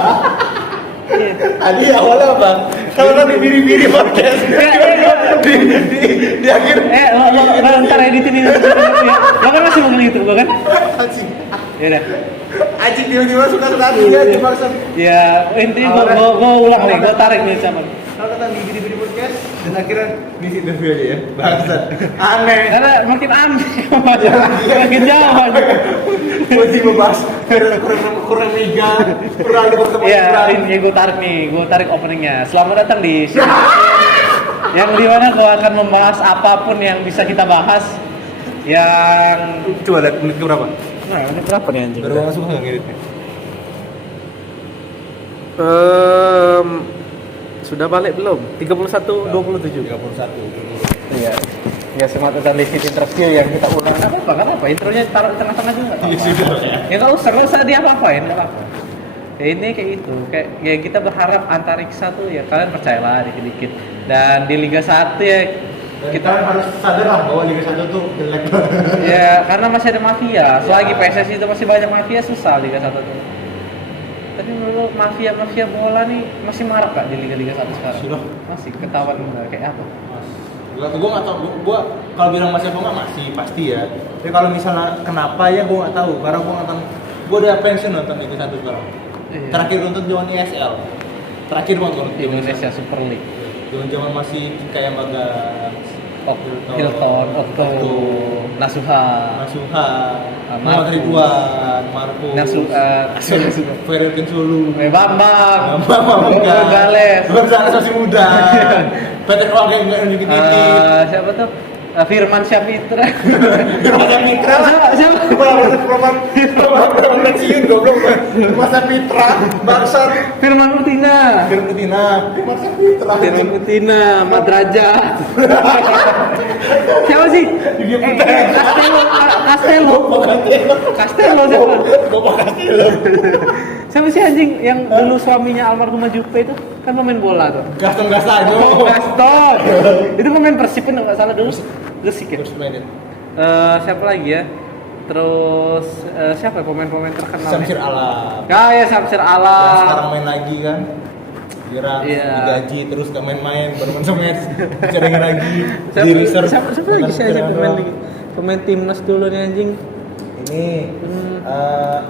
Iya. Tadi awalnya apa? Kalau nanti biri-biri podcast. Di akhir. Lo ntar editin ini. Ya. Lo kan masih mau gitu, kan? Anjing. Yaudah. Anjing tiba-tiba suka sekali ya cuma Ya, intinya gue ulang nih, gue tarik nih sama. kalau datang di biri-biri podcast dan akhirnya ngisi interview aja ya. Bangsat. Aneh. Karena makin aneh, makin jauh. Gue sih membahas kurang mega. Kurang bertemu. Iya, ini gue tarik nih, gue tarik openingnya. Selamat datang di sini. Yang dimana gue akan membahas apapun yang bisa kita bahas. Yang Coba lihat menit berapa? nah ini berapa nih anjing? Baru langsung nggak ngeditnya? Sudah balik belum? 31:27. 31. Iya. Ya selamat datang di seat interview yang kita ulang. Apa? Intronya taruh di tengah-tengah juga. Iya sudah ya. Ya nggak usah dia apa-apain, nggak apa-apa. Ya ini kayak gitu, kayak ya kita berharap antariksa tuh ya kalian percayalah dikit-dikit. Dan di Liga 1 ya Kita harus sadar lah bahwa Liga 1 tuh jelek banget. ya karena masih ada mafia. Selagi PSSI itu masih banyak mafia susah Liga 1 tuh. Tapi menurut mafia bola nih masih marak Kak di Liga 1 sekarang? Sudah. Masih ketahuan kayak apa? Gue nggak tahu, gue kalau bilang masih apa nggak masih pasti ya. Tapi kalau misalnya kenapa ya gue nggak tahu, karena gue nonton, gue udah pensiun nonton Liga 1 sekarang. Iya. Terakhir nonton zaman ESL, terakhir banget nonton Indonesia Super League. zaman masih kayak Magang, Hilton, Okto, Nasuha, Muhammad Ridwan, Marcus, Ferilkin Sulu, Bambang, Gonzales masih muda, Patrick Wang yang nggak nunjukin ini, siapa tuh? Firman Syafitra. Firman Mitra, Siapa? Program pensiun goblok, Firman Mitra, bangsat, Firman Utina, Firman Utina, Madrajat. Siapa sih? Castello siapa? Bapak Castello. Siapa sih anjing yang dulu suaminya almarhumah Jupe itu kan pemain bola tuh? Gaston. Itu pemain Persib kan nggak salah dulu. Gresik ya. Siapa lagi ya? Terus siapa ya pemain-pemain terkenal? Samsir Alam. Ya Samsir Yang Alam. sekarang main lagi kan. Kira digaji terus ke main-main baru mes cari lagi di research. Siapa lagi sih anjing pemain timnas dulu nih anjing? Ini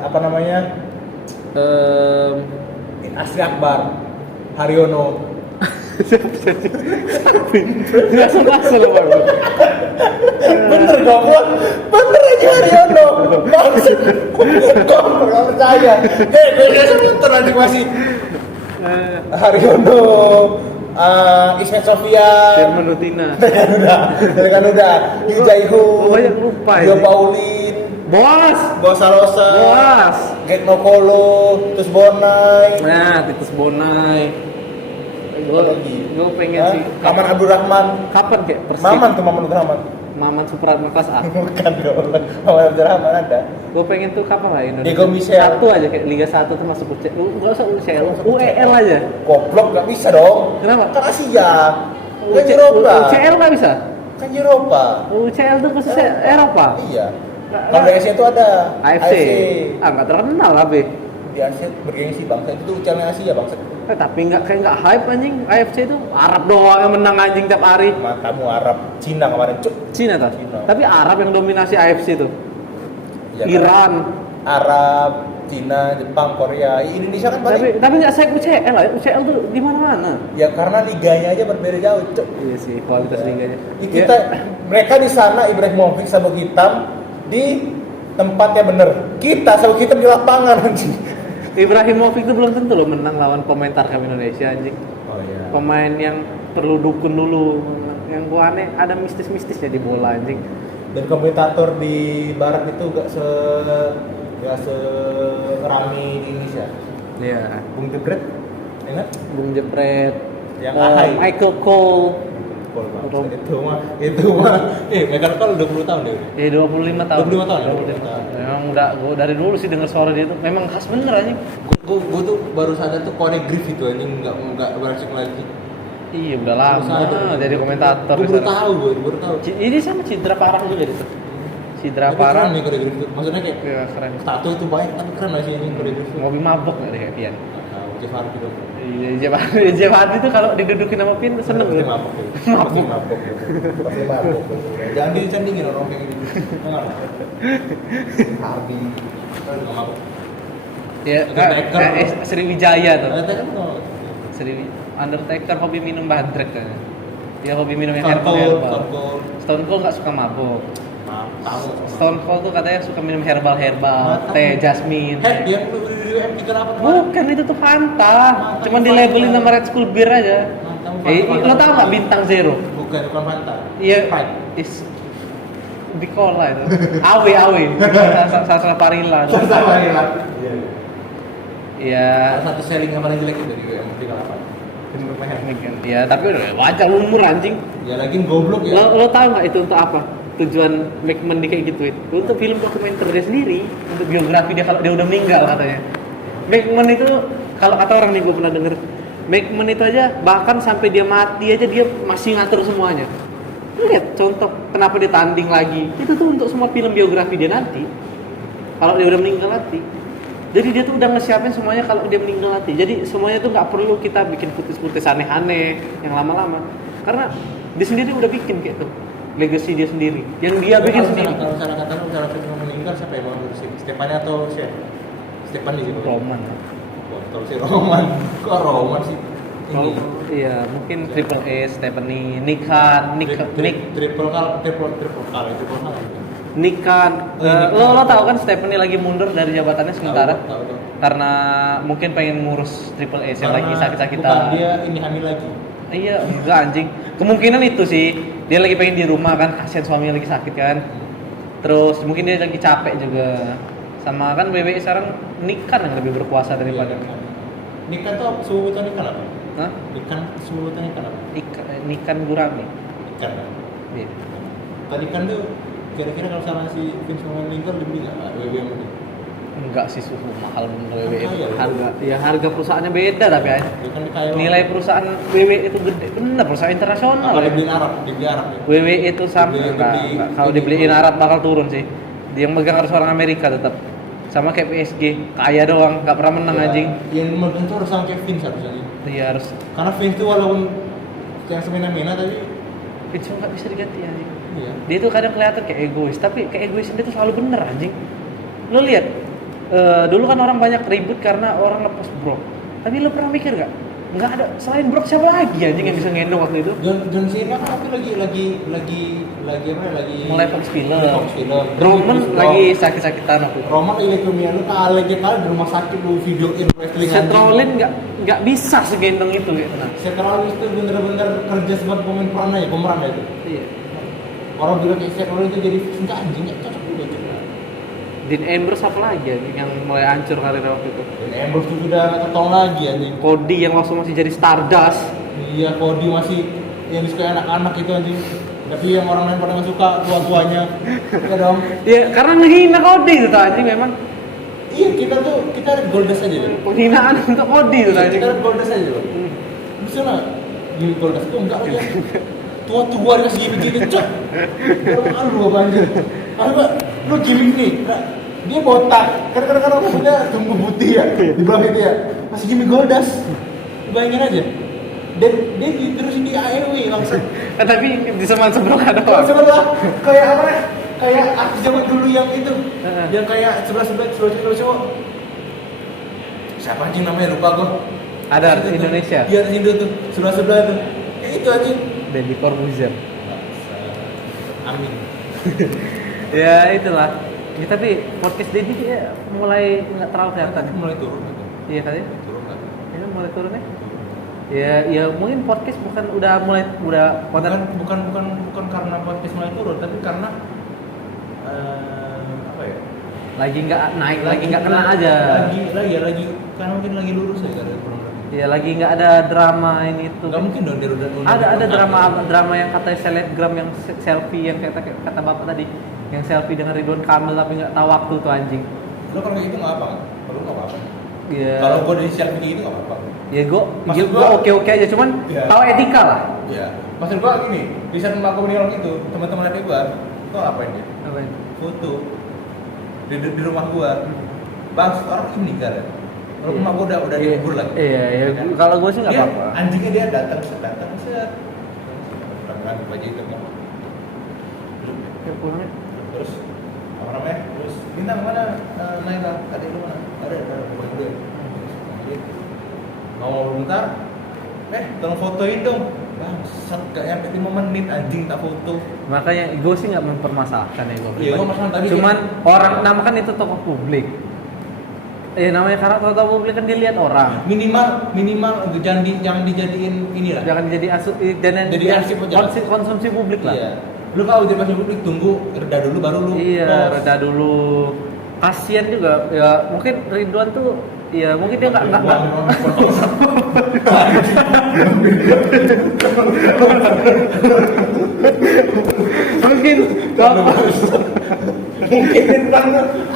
apa namanya? Asri Akbar, Haryono. Nggak sebasel baru. Bener aja Haryono. Maksud kok nggak percaya? Gue nonton nanti masih Haryono, Ismet Sofian, Firman Utina. udah, Yu Jaihu, banyak lupa Dio ini. Paulin, Boas. Salosa, Getno Kolo, Titus Bonai. Nah, Titus Bonai. Gue pengen sih. Maman Abdurrahman. Kapan kayak Persib? Maman Abdurrahman. Maman Supratman kelas A. Bukan dong. Maman Abdurrahman ada. Gue pengen tuh kapan lah Indonesia. Diego Michel. Satu aja kayak Liga 1 tuh masuk UCL. Enggak usah UCL, UEL aja. Goblok gak bisa dong. Kenapa? Kan Asia. Kan Eropa. UCL nggak bisa. Kan Eropa. UCL tuh khususnya Eropa. Iya. Kalau di Asia itu ada AFC. Nggak terkenal lah be. Di Asia bergengsi bangsa itu UCL Asia bangsa. Tapi nggak hype anjing. AFC itu Arab doang yang menang anjing tiap hari. Kamu Arab, Cina kemarin cuk. Cina tuh. Tapi Arab yang dominasi AFC tuh. Ya, Iran. Arab, Cina, Jepang, Korea. Indonesia kan paling. Tapi nggak saya UCL lah. UCL tuh di mana-mana. Ya karena liganya aja berbeda jauh cuk. Iya sih kualitas liganya. Kita mereka di sana Ibrahimovic sabuk hitam di tempatnya bener. Kita sabuk hitam di lapangan anjing. Ibrahimovic itu belum tentu loh menang lawan pemain Tarkam Indonesia anjing. Oh iya. Pemain yang perlu dukun dulu. Yang gua aneh ada mistis-mistisnya di bola anjing. Dan komentator di barat itu gak se rame di Indonesia. Iya. Bung Jebret, ingat? Bung Jepret. Yang Ahai. Michael Cole. Pol bang. Itu mah. Megan Pol 20 tahun deh. Ya 25 tahun. 25 tahun. Memang udah gue dari dulu sih denger suara dia tuh memang khas bener anjing. Gue tuh baru sadar tuh koreograf itu anjing nggak berasik lagi. Iya udah lama jadi komentator. Gue baru tahu. Ini sama Citra Parang juga gitu. Citra Parang nih koreograf itu. Maksudnya kayak ya, keren. tato itu baik tapi keren lah sih ini koreograf. Ngopi mabok nggak deh kayak Pian? Jeff Hardy dong. Iya Jeff Hardy tuh kalau didudukin sama Pian seneng Pasti gitu. mabok. Pasti mabok. Jangan dicandingin orang kayak gitu. Enggak. Hardy. Enggak mabok. Ya, Sriwijaya tuh. Undertaker hobi minum bandrek kan. Dia hobi minum yang herbal. Stone Cold nggak suka mabok. Stone Cold tuh katanya suka minum herbal, teh jasmine. Yang di kita apa? Bukan itu tuh Fanta. Cuman di labelin nama Red Skull Beer aja. Lo tau nggak Bintang Zero? Bukan Fanta. Iya. Di cola itu. Awe. Sastra Parila. Iya. Satu selling yang paling jelek itu di WM 38. Ya tapi udah wajar umur anjing. Ya lagi goblok ya. Lo tau nggak itu untuk apa? Tujuan McMahon di kayak gitu itu untuk film dokumenter dia sendiri, untuk biografi dia kalau dia udah meninggal katanya. McMahon itu kalau kata orang nih gue pernah denger, McMahon itu aja bahkan sampai dia mati aja dia masih ngatur semuanya. Lihat contoh kenapa dia tanding lagi. Itu tuh untuk semua film biografi dia nanti. Kalau dia udah meninggal nanti. Jadi dia tuh udah ngesiapin semuanya kalau dia meninggal nanti. Jadi semuanya tuh nggak perlu kita bikin putus-putus aneh-aneh yang lama-lama. Karena dia sendiri udah bikin kayak tuh. Legacy dia sendiri. Yang dia bikin sendiri. Kalau salah kata lu salah satu yang meninggal siapa yang mau ngurusin? Stefani atau siapa? Stefani sih. Roman. Kalau si Roman. Kok Roman sih? Iya, mungkin Triple A, Stephanie, Nick. Triple kal. Nikan, lo tahu kan Stephanie lagi mundur dari jabatannya sementara tahu. Karena mungkin pengen ngurus Triple S yang lagi sakit-sakitan. Bukan dia ini hamil lagi. Iya, enggak anjing. Kemungkinan itu sih. Dia lagi pengen di rumah kan, kasihan suaminya lagi sakit kan. Terus mungkin dia lagi capek juga. Sama kan WWE sekarang Nikan yang lebih berkuasa daripada. Nikan tuh apa? Sebutan Nikan apa? Hah? Nikan sebutan Nikan apa? Nikan Gurami. Nikan. Iya. Tadi kan tuh kira-kira kalau sama si Vince McMahon meninggal lebih nggak WWE ini? Enggak sih, suhu mahal menurut WWE. Kaya, Harga perusahaannya beda tapi ya. Kan kaya Nilai perusahaan WWE itu gede, bener perusahaan internasional. Kalau Ya. dibeliin Arab ya. WWE itu sama enggak. Kalau dibeliin Arab bakal turun sih. Dia yang megang harus orang Amerika tetap. Sama kayak PSG, kaya doang, nggak pernah menang anjing. Yang megang tuh harus sama kayak Vince harusnya. Iya harus. Karena Vince tuh walaupun yang semena-mena tapi Itu nggak bisa diganti anjing. iya. Dia tuh kadang kelihatan kayak egois, tapi kayak egois dia tuh selalu bener anjing. Lo lihat, dulu kan orang banyak ribut karena orang lepas Brock. Tapi lo pernah mikir nggak? Nggak ada selain Brock siapa lagi anjing yang bisa ngendong waktu itu? John Cena kan tapi lagi apa ya, lagi Mulai Fox film. Roman lagi sakit-sakitan waktu itu. Roman lagi leukemia lu kali di rumah sakit lu videoin wrestling. Seth Rollins nggak bisa segendong itu gitu. Nah. Seth Rollins itu bener-bener kerja sebagai pemeran ya itu. Iya. Orang bilang kayak Seth Rollins itu jadi enggak anjing ya cocok juga. Dean Ambrose apa lagi anjing yang mulai hancur karirnya waktu itu? Dan Ambrose tuh udah ketong lagi anjing. Cody yang langsung masih jadi Stardust. Iya, Cody masih yang disukai anak-anak itu anjing. Tapi yang orang lain pada nggak suka tua-tuanya. Iya dong. Iya, karena ngehina Cody itu anjing memang. Iya, kita Goldust aja loh. Penghinaan untuk Cody itu anjing. Kita Goldust aja loh. Bisa nggak? Di Goldust tuh enggak aja. Tua-tua dikasih gimmick gitu, cok. Malu apa anjir. Lu gimmick nih. Dia botak. Karena rambutnya tumbuh putih ya. Di bawah itu ya. Masih gimmick Goldust. Bayangin aja. Dan dia terusin di AEW langsung. Tapi di Seman Sebrok ada apa? Sebelah kayak apa? Kayak artis zaman dulu yang itu. Yang kayak sebelah cowok. Siapa anjing namanya lupa gua. Ada artis Indonesia. Iya, artis Indo tuh. Sebelah tuh. Kayak itu anjing. Deddy Corbuzier. Amin. Ya itulah. Ya, tapi podcast Deddy dia mulai nggak terlalu kelihatan. Mulai turun gitu. Iya kali. Turun kan. Ini mulai turun ya. Ya mungkin podcast bukan konten bukan karena podcast mulai turun, tapi karena apa ya? Lagi nggak naik, lagi nggak kena aja. Lagi karena mungkin lagi lurus ya karena kurang lebih. Ya lagi nggak ada drama ini tuh. Nggak mungkin dong dia udah Ada drama yang katanya selebgram yang selfie yang kata bapak tadi, yang selfie dengan Ridwan Kamil tapi nggak tahu waktu tuh anjing. Lo kalau kayak gitu nggak apa kan? Kalau nggak apa-apa. Iya. Kalau gue dari selfie kayak gitu nggak apa-apa. Ya gue Maksud gua- oke aja, cuman Iya. tahu etika lah. Iya. Maksud gue gini, di saat aku meninggal itu teman-teman adik gue, itu ngapain dia? Apa? Foto di rumah gue. Bang, orang ini meninggal ya. Kalau rumah gue udah dikubur lagi. Iya. Kan? Kalau gue sih nggak Dia, apa-apa. anjingnya dia datang set. Kan baju hitam kan. Ya, pulangnya. Terus apa namanya? Terus bintang mana? Naik lah. Adik lu mana? Ada bukan gue. Mau bentar. Tolong fotoin dong. Bangsat, gak nyampe 5 menit anjing tak foto. Makanya gue sih nggak mempermasalahkan ya gue. Iya, gue masalah tadi. Cuman orang nama kan itu tokoh publik. Namanya karena tokoh publik kan dilihat orang. Minimal jangan dijadiin inilah. Jangan jadi Jadi arsip aja. konsumsi publik lah. Iya. Lu kalau jadi masuk publik tunggu reda dulu baru lu. Iya, post. reda dulu. Kasian juga ya, mungkin Ridwan tuh ya mungkin dia nggak mungkin Mungkin bintang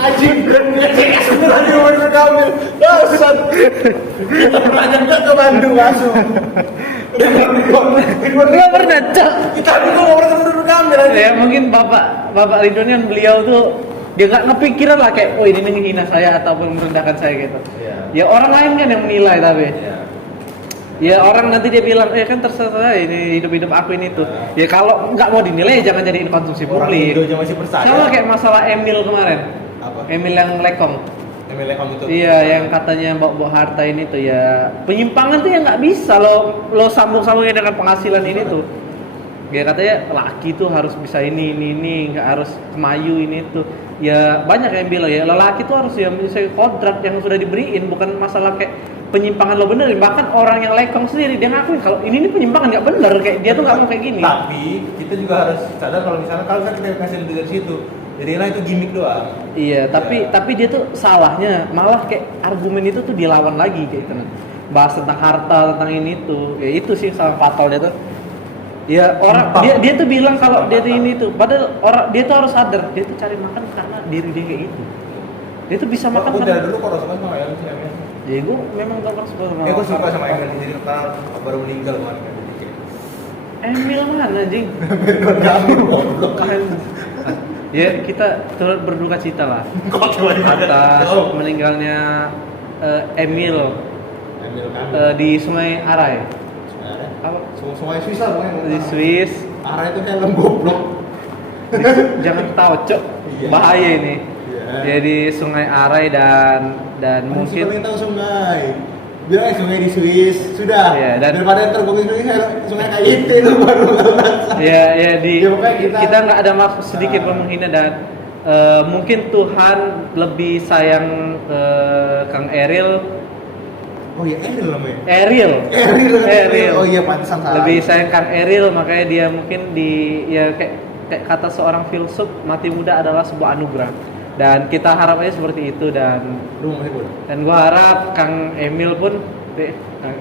anjing ngecek semua di rumah Kamil. Dasar. Kita pernah ke Bandung langsung. nggak pernah cak. Kita dulu nggak pernah ketemu dengan Kamil aja. Ya mungkin bapak Ridwan yang beliau tuh dia nggak kepikiran lah kayak oh ini menghina saya ataupun merendahkan saya gitu. Iya. Ya orang lain kan yang menilai tapi. Iya. Ya orang nanti dia bilang, kan terserah ini hidup aku ini tuh. Ya kalau nggak mau dinilai jangan jadiin konsumsi Orang publik. Indo aja masih percaya. Sama kayak masalah Emil kemarin. Apa? Emil yang lekong. MLM kamu itu. Iya, yang katanya bawa harta ini tuh ya penyimpangan tuh ya nggak bisa lo sambung-sambungin dengan penghasilan ini tuh. Ya katanya laki tuh harus bisa ini nggak harus kemayu ini tuh. Ya banyak yang bilang ya lelaki tuh harus ya bisa kodrat yang sudah diberiin, bukan masalah kayak penyimpangan lo benerin. Bahkan orang yang lekong sendiri dia ngakuin kalau ini penyimpangan nggak bener, kayak dia tuh nggak mau kayak gini. Tapi kita juga harus sadar kalau misalnya kalau kita kasih dari situ, jadilah itu gimmick doang. Iya, tapi dia tuh salahnya malah kayak argumen itu tuh dilawan lagi kayak gitu. Bahas tentang harta, tentang ini tuh. Ya itu sih salah fatal dia tuh. Ya orang dia tuh bilang kalau dia tuh ini tuh, padahal orang dia tuh harus sadar dia tuh cari makan karena diri dia kayak gitu. Dia tuh bisa makan Aku karena dari dulu kok suka sama Emil sih Emil. ya gue memang gak pernah suka sama Gue suka sama Emil jadi karena baru meninggal kemarin kan. Emil mana anjing? Ya kita turut berduka cita lah atas meninggalnya Emil Emil kan. di Sungai Arai. Apa? Sungai Swiss lah pokoknya. Di Swiss. Arah itu film goblok. Jangan ketawa cok, Iya. bahaya ini. Iya. Ya di Sungai Arai dan Mungkin mungkin tahu sungai. Bilang sungai di Swiss sudah. Iya, dan- daripada ntar gue sungai kayak itu baru nggak ya di Ya, pokoknya kita nggak ada maksud sedikit pun menghina dan mungkin Tuhan lebih sayang Kang Eril. Oh iya Eril namanya. Eril. Oh iya pantesan salah. Lebih sayang Kang Eril, makanya dia mungkin ya kayak kata seorang filsuf, mati muda adalah sebuah anugerah. Dan kita harap aja seperti itu dan Lu masih boleh. gua harap Kang Emil pun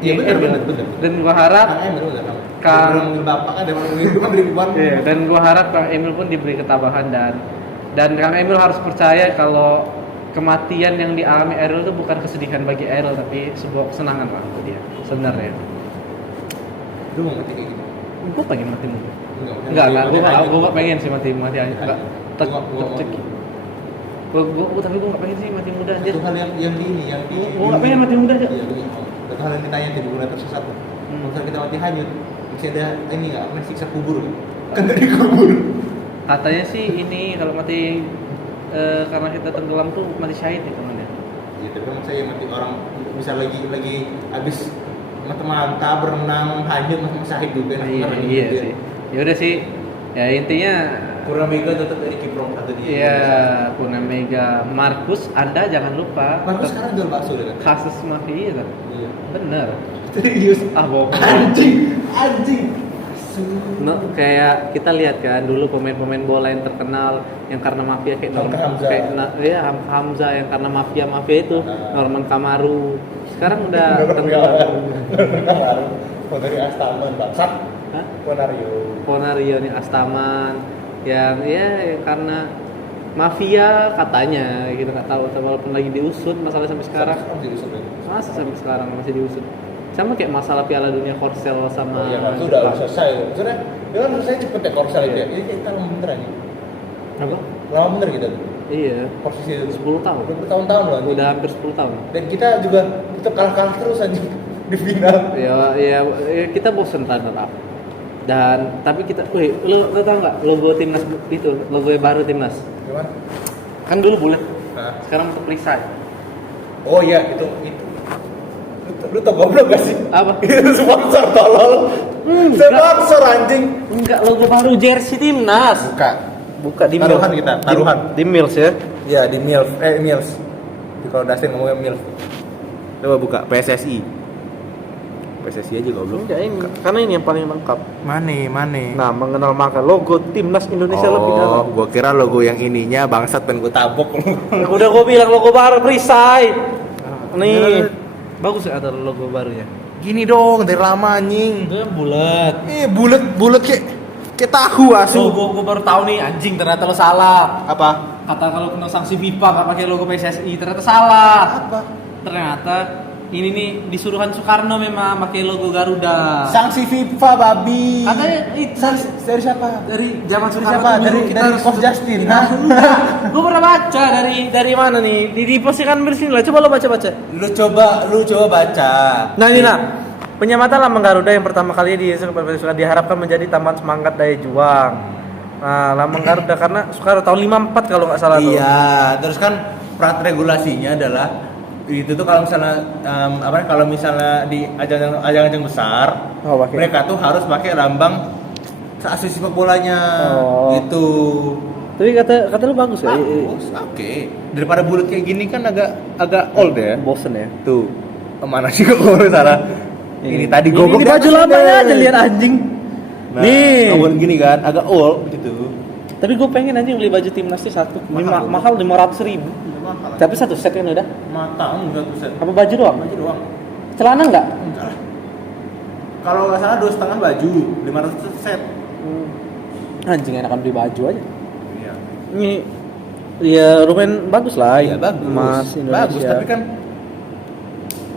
Iya benar. dan gua harap Kang Emil benar Kang. Kang- Dia manggil bapak kan dia manggil itu kan dari luar. iya, dan gua harap Kang Emil pun diberi ketabahan dan Kang Emil harus percaya kalau kematian yang dialami Eril itu bukan kesedihan bagi Eril tapi sebuah kesenangan lah untuk dia sebenarnya. Lu mau mati kayak gitu? Gua pengen mati muda. Enggak, Enggak, gua gak pengen sih mati aja. Enggak. Gua- Tapi gua gak pengen sih mati muda anjir. Satu hal yang di ini, yang di Gua gak pengen mati muda aja. Iya, begini. Satu hal yang ditanya di bulan tersesat. Kalau kita mati hanyut, masih ada ini enggak? Masih siksa kubur. Kan dari kubur. Katanya sih ini kalau mati karena kita tenggelam tuh mati syahid ya teman ya. Iya, tapi maksud saya mati orang bisa lagi habis mata-mata berenang hanyut masih syahid juga. Iya sih. Ya udah sih. Ya intinya Purna Mega tetap dari Kiprong atau dia. iya Purna Mega Markus Anda jangan lupa Markus sekarang jual bakso deh kan? kasus mafia kan. Iya. Bener. Serius. Bohong. Anjing. No, kayak kita lihat kan dulu pemain-pemain bola yang terkenal yang karena mafia kayak Hamzah. Hamzah yang karena mafia itu Norman Kamaru Sekarang udah tenggelam. Dari Astaman bangsat. Hah? Ponario Nih Astaman yang ya karena mafia katanya kita nggak tahu, walaupun lagi diusut masalah sampai sekarang. Masa sampai sekarang masih diusut. Sama kayak masalah Piala Dunia Korsel sama ya kan itu udah selesai. Maksudnya dia kan selesai cepet ya Korsel itu ya. Ini kita lama bener aja. Apa? Lama bener kita tuh. Iya. Posisi itu 10 tahun. Udah bertahun-tahun loh. Udah hampir 10 tahun. Dan kita juga tetap kalah terus aja di final. Ya kita bosen runner up. Dan tapi kita, lo tau nggak logo timnas itu, logo baru timnas? Gimana? Kan dulu bulat, Nah. sekarang untuk perisai. Oh iya itu. Lu tau goblok gak sih? Apa? Itu sponsor tolol. Sponsor anjing. Enggak, logo baru jersey timnas. Buka di Taruhan Mills. kita, taruhan. Di Mills ya. Iya di Mills. Kalau Dustin ngomongnya Mills. Coba buka PSSI aja goblok. Enggak ini, karena ini yang paling lengkap. Mana? Nah, mengenal maka logo timnas Indonesia lebih dalam. Gua kira logo yang ininya bangsat pengen gua tabok. Udah gua bilang logo baru perisai. Nih, bagus ya ada logo barunya. Gini dong, dari lama anjing. Itu bulat. Bulat kayak tahu asu. Gua baru tahu nih anjing ternyata lo salah. Apa? Kata kalau kena sanksi FIFA nggak pakai logo PSSI ternyata salah. Apa? Ternyata ini nih disuruhan Soekarno memang pakai logo Garuda. Sanksi FIFA babi. Katanya itu Dari siapa? dari zaman Dari Soekarno siapa? dulu Dari Coach Justin. Gue pernah baca dari mana nih? Di postingan bersini lah. Coba lo baca. Lu coba baca. Nah ini nah. Penyamatan Lambang Garuda yang pertama kali diharapkan menjadi tambahan semangat daya juang. Nah, Lambang Garuda karena Soekarno tahun 54 kalau nggak salah tuh. Iya, terus kan peraturan regulasinya adalah itu tuh kalau misalnya kalau misalnya di ajang-ajang besar, mereka tuh harus pakai lambang asosiasi sepak bolanya gitu. Tapi kata lu bagus ya. Bagus, oke. Daripada bulat kayak gini kan agak old ya. Bosen ya. Tuh, mana sih kok salah? Ini tadi gobok ini baju lamanya aja lihat anjing. Nah, nih. Buat gini kan, agak old gitu. Tapi gue pengen anjing beli baju timnas sih satu. Mahal 500.000. Mahal. Tapi satu set kan udah. Matang enggak tuh set. Apa baju doang? Baju doang. Celana enggak? Enggak lah. Kalau nggak salah 2,5 baju, 500 set. Anjing enakan beli baju aja. Iya. Ini ya lumayan bagus lah. Iya bagus. Mas Indonesia. Bagus, tapi kan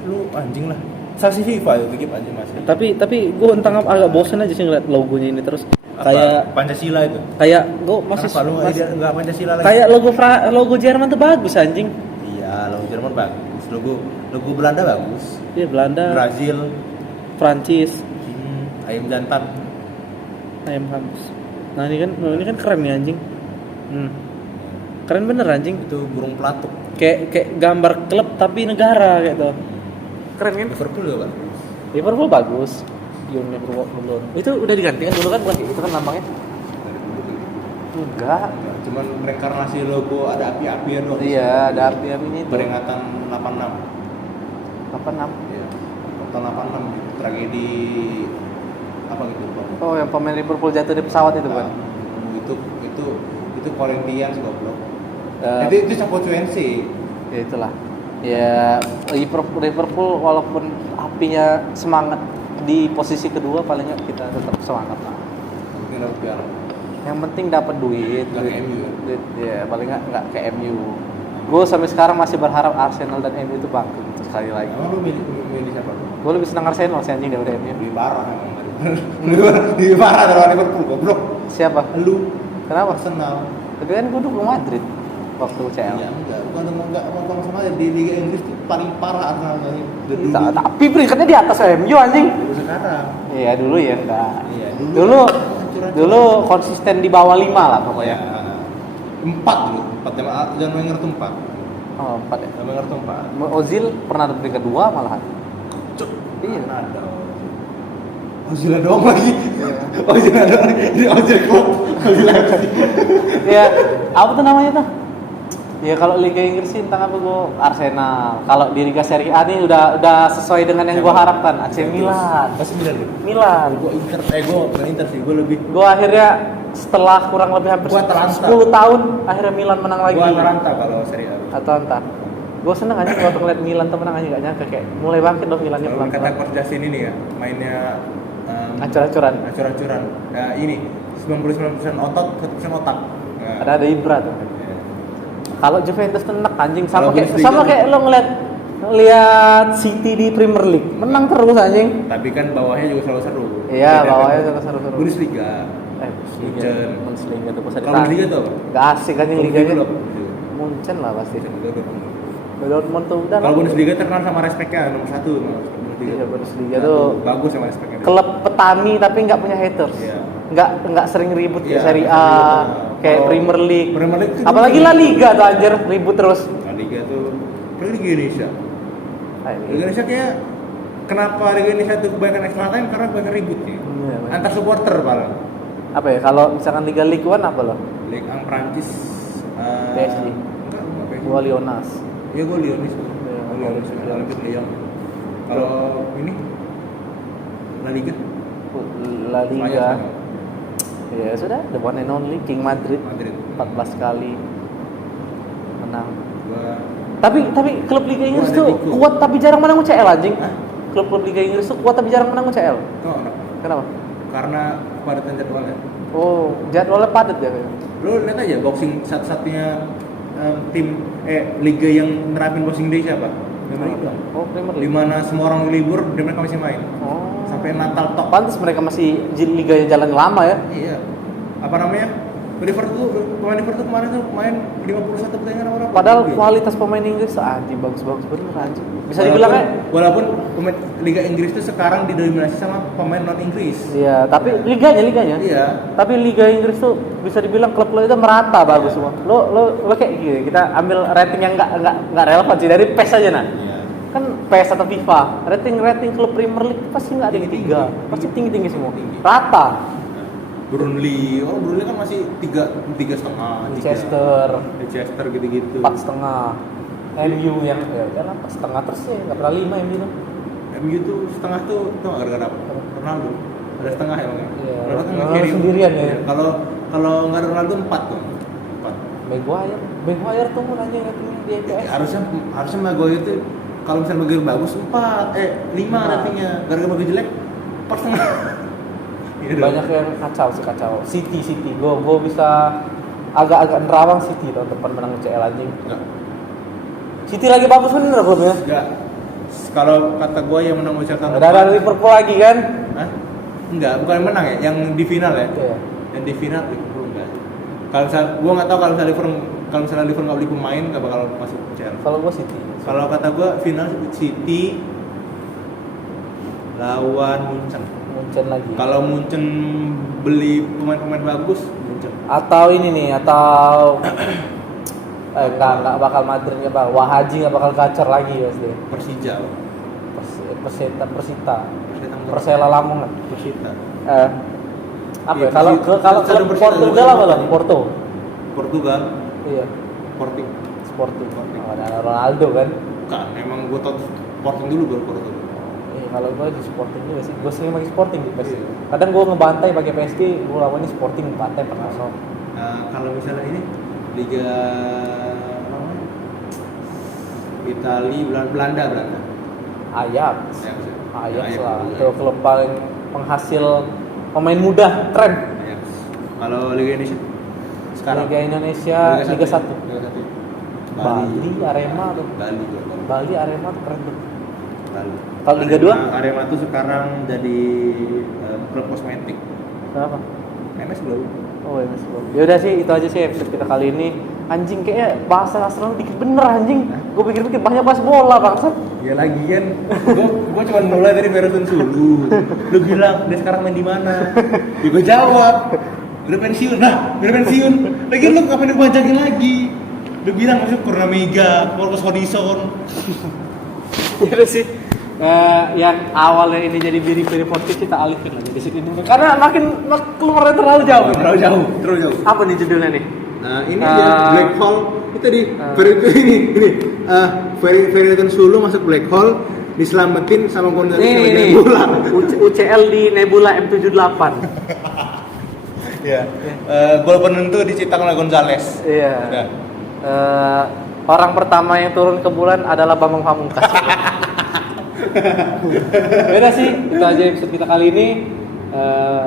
lu anjing lah. Sanksi FIFA itu gitu anjing Mas. Tapi gue entah agak bosen aja sih ngeliat logonya ini terus. Apa? Kayak Pancasila itu. Kayak gue masih enggak Pancasila lagi. kayak logo Jerman tuh bagus anjing. Iya, logo Jerman bagus. Logo Belanda bagus. Iya Belanda, Brazil, Prancis, ayam jantan. ayam kampus. Nah ini kan keren nih anjing. Keren bener anjing. Itu burung pelatuk. Kayak gambar klub tapi negara gitu. Keren kan? Liverpool juga bagus. Liverpool bagus. Liverpool. Itu udah diganti kan dulu kan bukan itu kan lambangnya? Enggak. Cuman reinkarnasi logo ada api-api ya doang. Iya, ada api-api ini. Peringatan 86. 86. Iya. Tahun 86 gitu. Tragedi apa gitu? Oh, yang pemain Liverpool jatuh di pesawat itu kan? Itu Corinthians goblok. Uh, Itu Chapecoense. Ya itulah. Ya Liverpool walaupun apinya semangat di posisi kedua paling nggak kita tetap semangat lah. Mungkin dapat piala. Yang penting dapat duit. Nggak ke MU ya? Duit, ya paling nggak ke MU. Gue sampai sekarang masih berharap Arsenal dan MU itu bangkit sekali lagi. Emang lu milih siapa? Gue lebih senang Arsenal sih anjing daripada MU. Lebih parah emang. Lebih parah daripada Liverpool goblok. Siapa? Lu Kenapa? Arsenal. Tapi kan gue dukung Madrid waktu CL. Ya enggak, bukan ngomong sama aja di Liga Inggris itu paling parah Arsenal dari dulu. Tapi peringkatnya di atas MU anjing. Dulu sekarang. Iya dulu ya enggak. Iya, Dulu konsisten di bawah 5 lah pokoknya. Ya, 4 dulu. 4 jangan Wenger tuh 4. Oh, 4 ya. Jangan Wenger tuh 4. Ozil pernah ada peringkat 2 malahan. Cuk. Iya. Ada. Ozil doang lagi. Ozil ada lagi. Di Ozil Club. Ozil lagi. Ya, apa tuh namanya tuh? Ya kalau Liga Inggris sih entah apa gue Arsenal. Kalau di Liga Serie A nih udah sesuai dengan yang gue harapkan. AC Milan. Pas Milan. Gue bukan Inter sih, gue lebih. Gue akhirnya setelah kurang lebih hampir Gua Atalanta. 10 tahun akhirnya Milan menang lagi. Gue Atalanta kalau Serie A. Atalanta. Gue seneng aja waktu ngeliat Milan tuh menang aja, gak nyangka kayak mulai bangkit dong Milannya Kalau kata pelan-pelan. Coach Justin ini ya, mainnya Acur-acuran. acur-acuran. Nah, ini 99% otot, 1% otak. Nah, Ada Ibra tuh. ya. Kalau Juventus tuh enak anjing Kalau Bundesliga sama kayak lo ngeliat City di Premier League menang terus anjing. Tapi kan bawahnya juga selalu seru. Iya, Beda bawahnya kan? juga seru-seru. Bundesliga. Munchen. Bundesliga tuh bisa Kalau Bundesliga tuh apa? Gak asik anjing Bundesliga liganya. tuh apa? Munchen lah pasti. Bundesliga. Dortmund tuh udah. Kalau Bundesliga terkenal sama respeknya nomor 1. Iya, Bundesliga tuh bagus sama respeknya. klub petani tapi nggak punya haters. Iya. Nggak sering ribut kayak Iya, Serie nggak A, sering ribut. kayak Kalau Premier League. Premier League tuh Apalagi juga La Liga tuh anjir ribut terus. La Liga tuh Liga Indonesia. Nah, Liga ini. Indonesia kayak kenapa Liga Indonesia tuh kebanyakan extra time karena kebanyakan ribut ya. Iya, banyak. Antar supporter malah. Apa ya kalau misalkan Liga Ligue 1 apa loh? Liga Prancis PSG. Enggak PSG. Gua Lyonas. Iya gue Lyonis. Iya, Lyonis. Lyonis. Olympique Lyon. Kalau ini La Liga. La Spanyol, Liga. Spanyol. Ya sudah, the one and only King Madrid Madrid. 14 kali menang. Gua Tapi klub Liga Inggris Gua tuh Atletico. kuat tapi jarang menang UCL anjing. Hah? Klub Liga Inggris tuh kuat tapi jarang menang UCL. tau kenapa? Kenapa? Karena kepadatan jadwalnya. Oh, jadwalnya padat ya kayaknya. Lu lihat aja boxing satu-satunya tim liga yang nerapin boxing day siapa? Premier League doang. Oh, Premier Di League. mana semua orang libur dan mereka masih main. Oh. Sampai Natal tok. Pantes mereka masih liganya jalan lama ya. Iya. Apa namanya? Liverpool pemain Liverpool kemarin tuh main 51 pertandingan orang. Padahal kualitas pemain Inggris anjing bagus-bagus bener anjing. Bisa dibilang kayak walaupun pemain Liga Inggris tuh sekarang didominasi sama pemain non Inggris. iya, tapi liganya. Iya. Tapi Liga Inggris tuh bisa dibilang klub-klub itu merata bagus semua. Lo kayak gini, kita ambil rating yang enggak relevan sih dari PES aja nah. Iya. Kan PES atau FIFA, rating klub Premier League pasti nggak ada yang Tinggi, 3, pasti tinggi semua. Tinggi. Rata. Burnley kan masih tiga setengah. Leicester gitu-gitu. 4,5. MU yang ya kan 4,5 terus ya nggak pernah 5 MU tuh. MU tuh setengah tuh gara-gara apa? Ronaldo. Ada setengah ya bang. Iya, Ronaldo kan Ronaldo nge-carry. sendirian ya. Iya, Kalau nggak ada Ronaldo 4 tuh. 4. Maguire tuh nanya ratingnya di EPS. Harusnya Maguire itu kalau misalnya Maguire bagus 5 ratingnya. Gara-gara Maguire jelek 4,5. Iya dong. Banyak yang kacau. City. Gue bisa agak nerawang City tahun depan menang UCL anjing. Enggak. City lagi bagus bener klubnya. Enggak. Kalau kata gue yang menang UCL tahun Ada Liverpool lagi kan? Hah? Enggak, bukan yang menang ya, yang di final ya. Iya. Yang di final Liverpool enggak. Kalau misalnya gue nggak tahu kalau misalnya Liverpool nggak beli pemain nggak bakal masuk UCL. Kalau gue City. Kalau kata gue final City lawan Munchen. Munchen lagi. Kalau Munchen beli pemain-pemain bagus, Munchen. Atau ini nih, atau enggak bakal Madrid ya Pak. Wahaji enggak bakal gacor lagi pasti. Persija. Persita. Persela Lamongan. Persita. Apa Iya, ya? Kalau Persita dan Persita Portugal juga apa lah? Sporting. Porto. Portugal, Iya, Sporting. Sporting. Sporting. Oh, ada Ronaldo kan. Bukan, emang gue tau Sporting dulu baru Portugal. Iya, kalau gue di Sporting juga sih. Gue sering pakai Sporting di PES. Iya. Kadang gue ngebantai pakai PSG, gue lawannya Sporting bantai 4-0. Kalau misalnya ini Liga apa namanya? Itali, Belanda. Ajax. Ajax Lah. juga. Itu klub paling penghasil pemain muda, tren. Ajax. Kalau Liga Indonesia sekarang Liga Indonesia Liga 1. Liga 1. Bali, Arema tuh. Bali juga. Bali, Arema tuh keren tuh. Bali. Kalau Liga 2? Arema tuh sekarang jadi klub kosmetik. Kenapa? MS belum. Oh ya masih belum. Yaudah sih itu aja sih episode kita kali ini. Anjing kayaknya bahasa Arsenal dikit bener anjing. Gue pikir-pikir banyak bahas bola bangsat. Ya lagi kan, gue cuma mulai dari Ferguson Sulu. Lu bilang dia sekarang main di mana? Ya gue jawab, udah pensiun. Nah, udah pensiun. Lagi lu kapan dipanjangin lagi? Lu bilang masuk Kurna Mega, Marcus Hodgson. Yaudah sih. Yang awalnya ini jadi biri-biri podcast kita alihkan lagi di sini dulu. Karena makin keluarnya terlalu jauh. Terlalu jauh. Apa nih judulnya nih? Nah, ini dia Black Hole. Itu di Ferguson Sulu masuk Black Hole, diselamatin sama Gonzales sama Nebula. UCL di Nebula M78. Iya. Gol penentu diciptakan oleh Gonzales. Iya. Udah. Orang pertama yang turun ke bulan adalah Bambang Pamungkas. Beda sih, itu aja episode kita kali ini.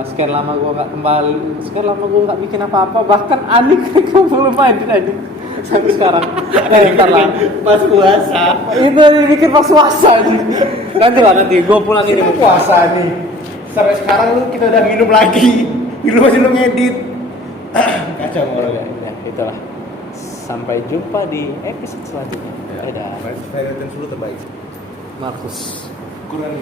Sekian lama gue nggak kembali, sekian lama gue nggak bikin apa-apa, bahkan Anik gue belum main aja sampai sekarang. Ntar lah, Pas puasa. itu dibikin pas puasa aja. Nanti lah, nanti gue pulang ini Kita puasa nih. Sampai sekarang lu kita udah minum lagi. Minum masih lu ngedit. Kacau ngorok ya. Ya, itulah. Sampai jumpa di episode selanjutnya. Dadah. Valentine dulu terbaik. Markus. Kurang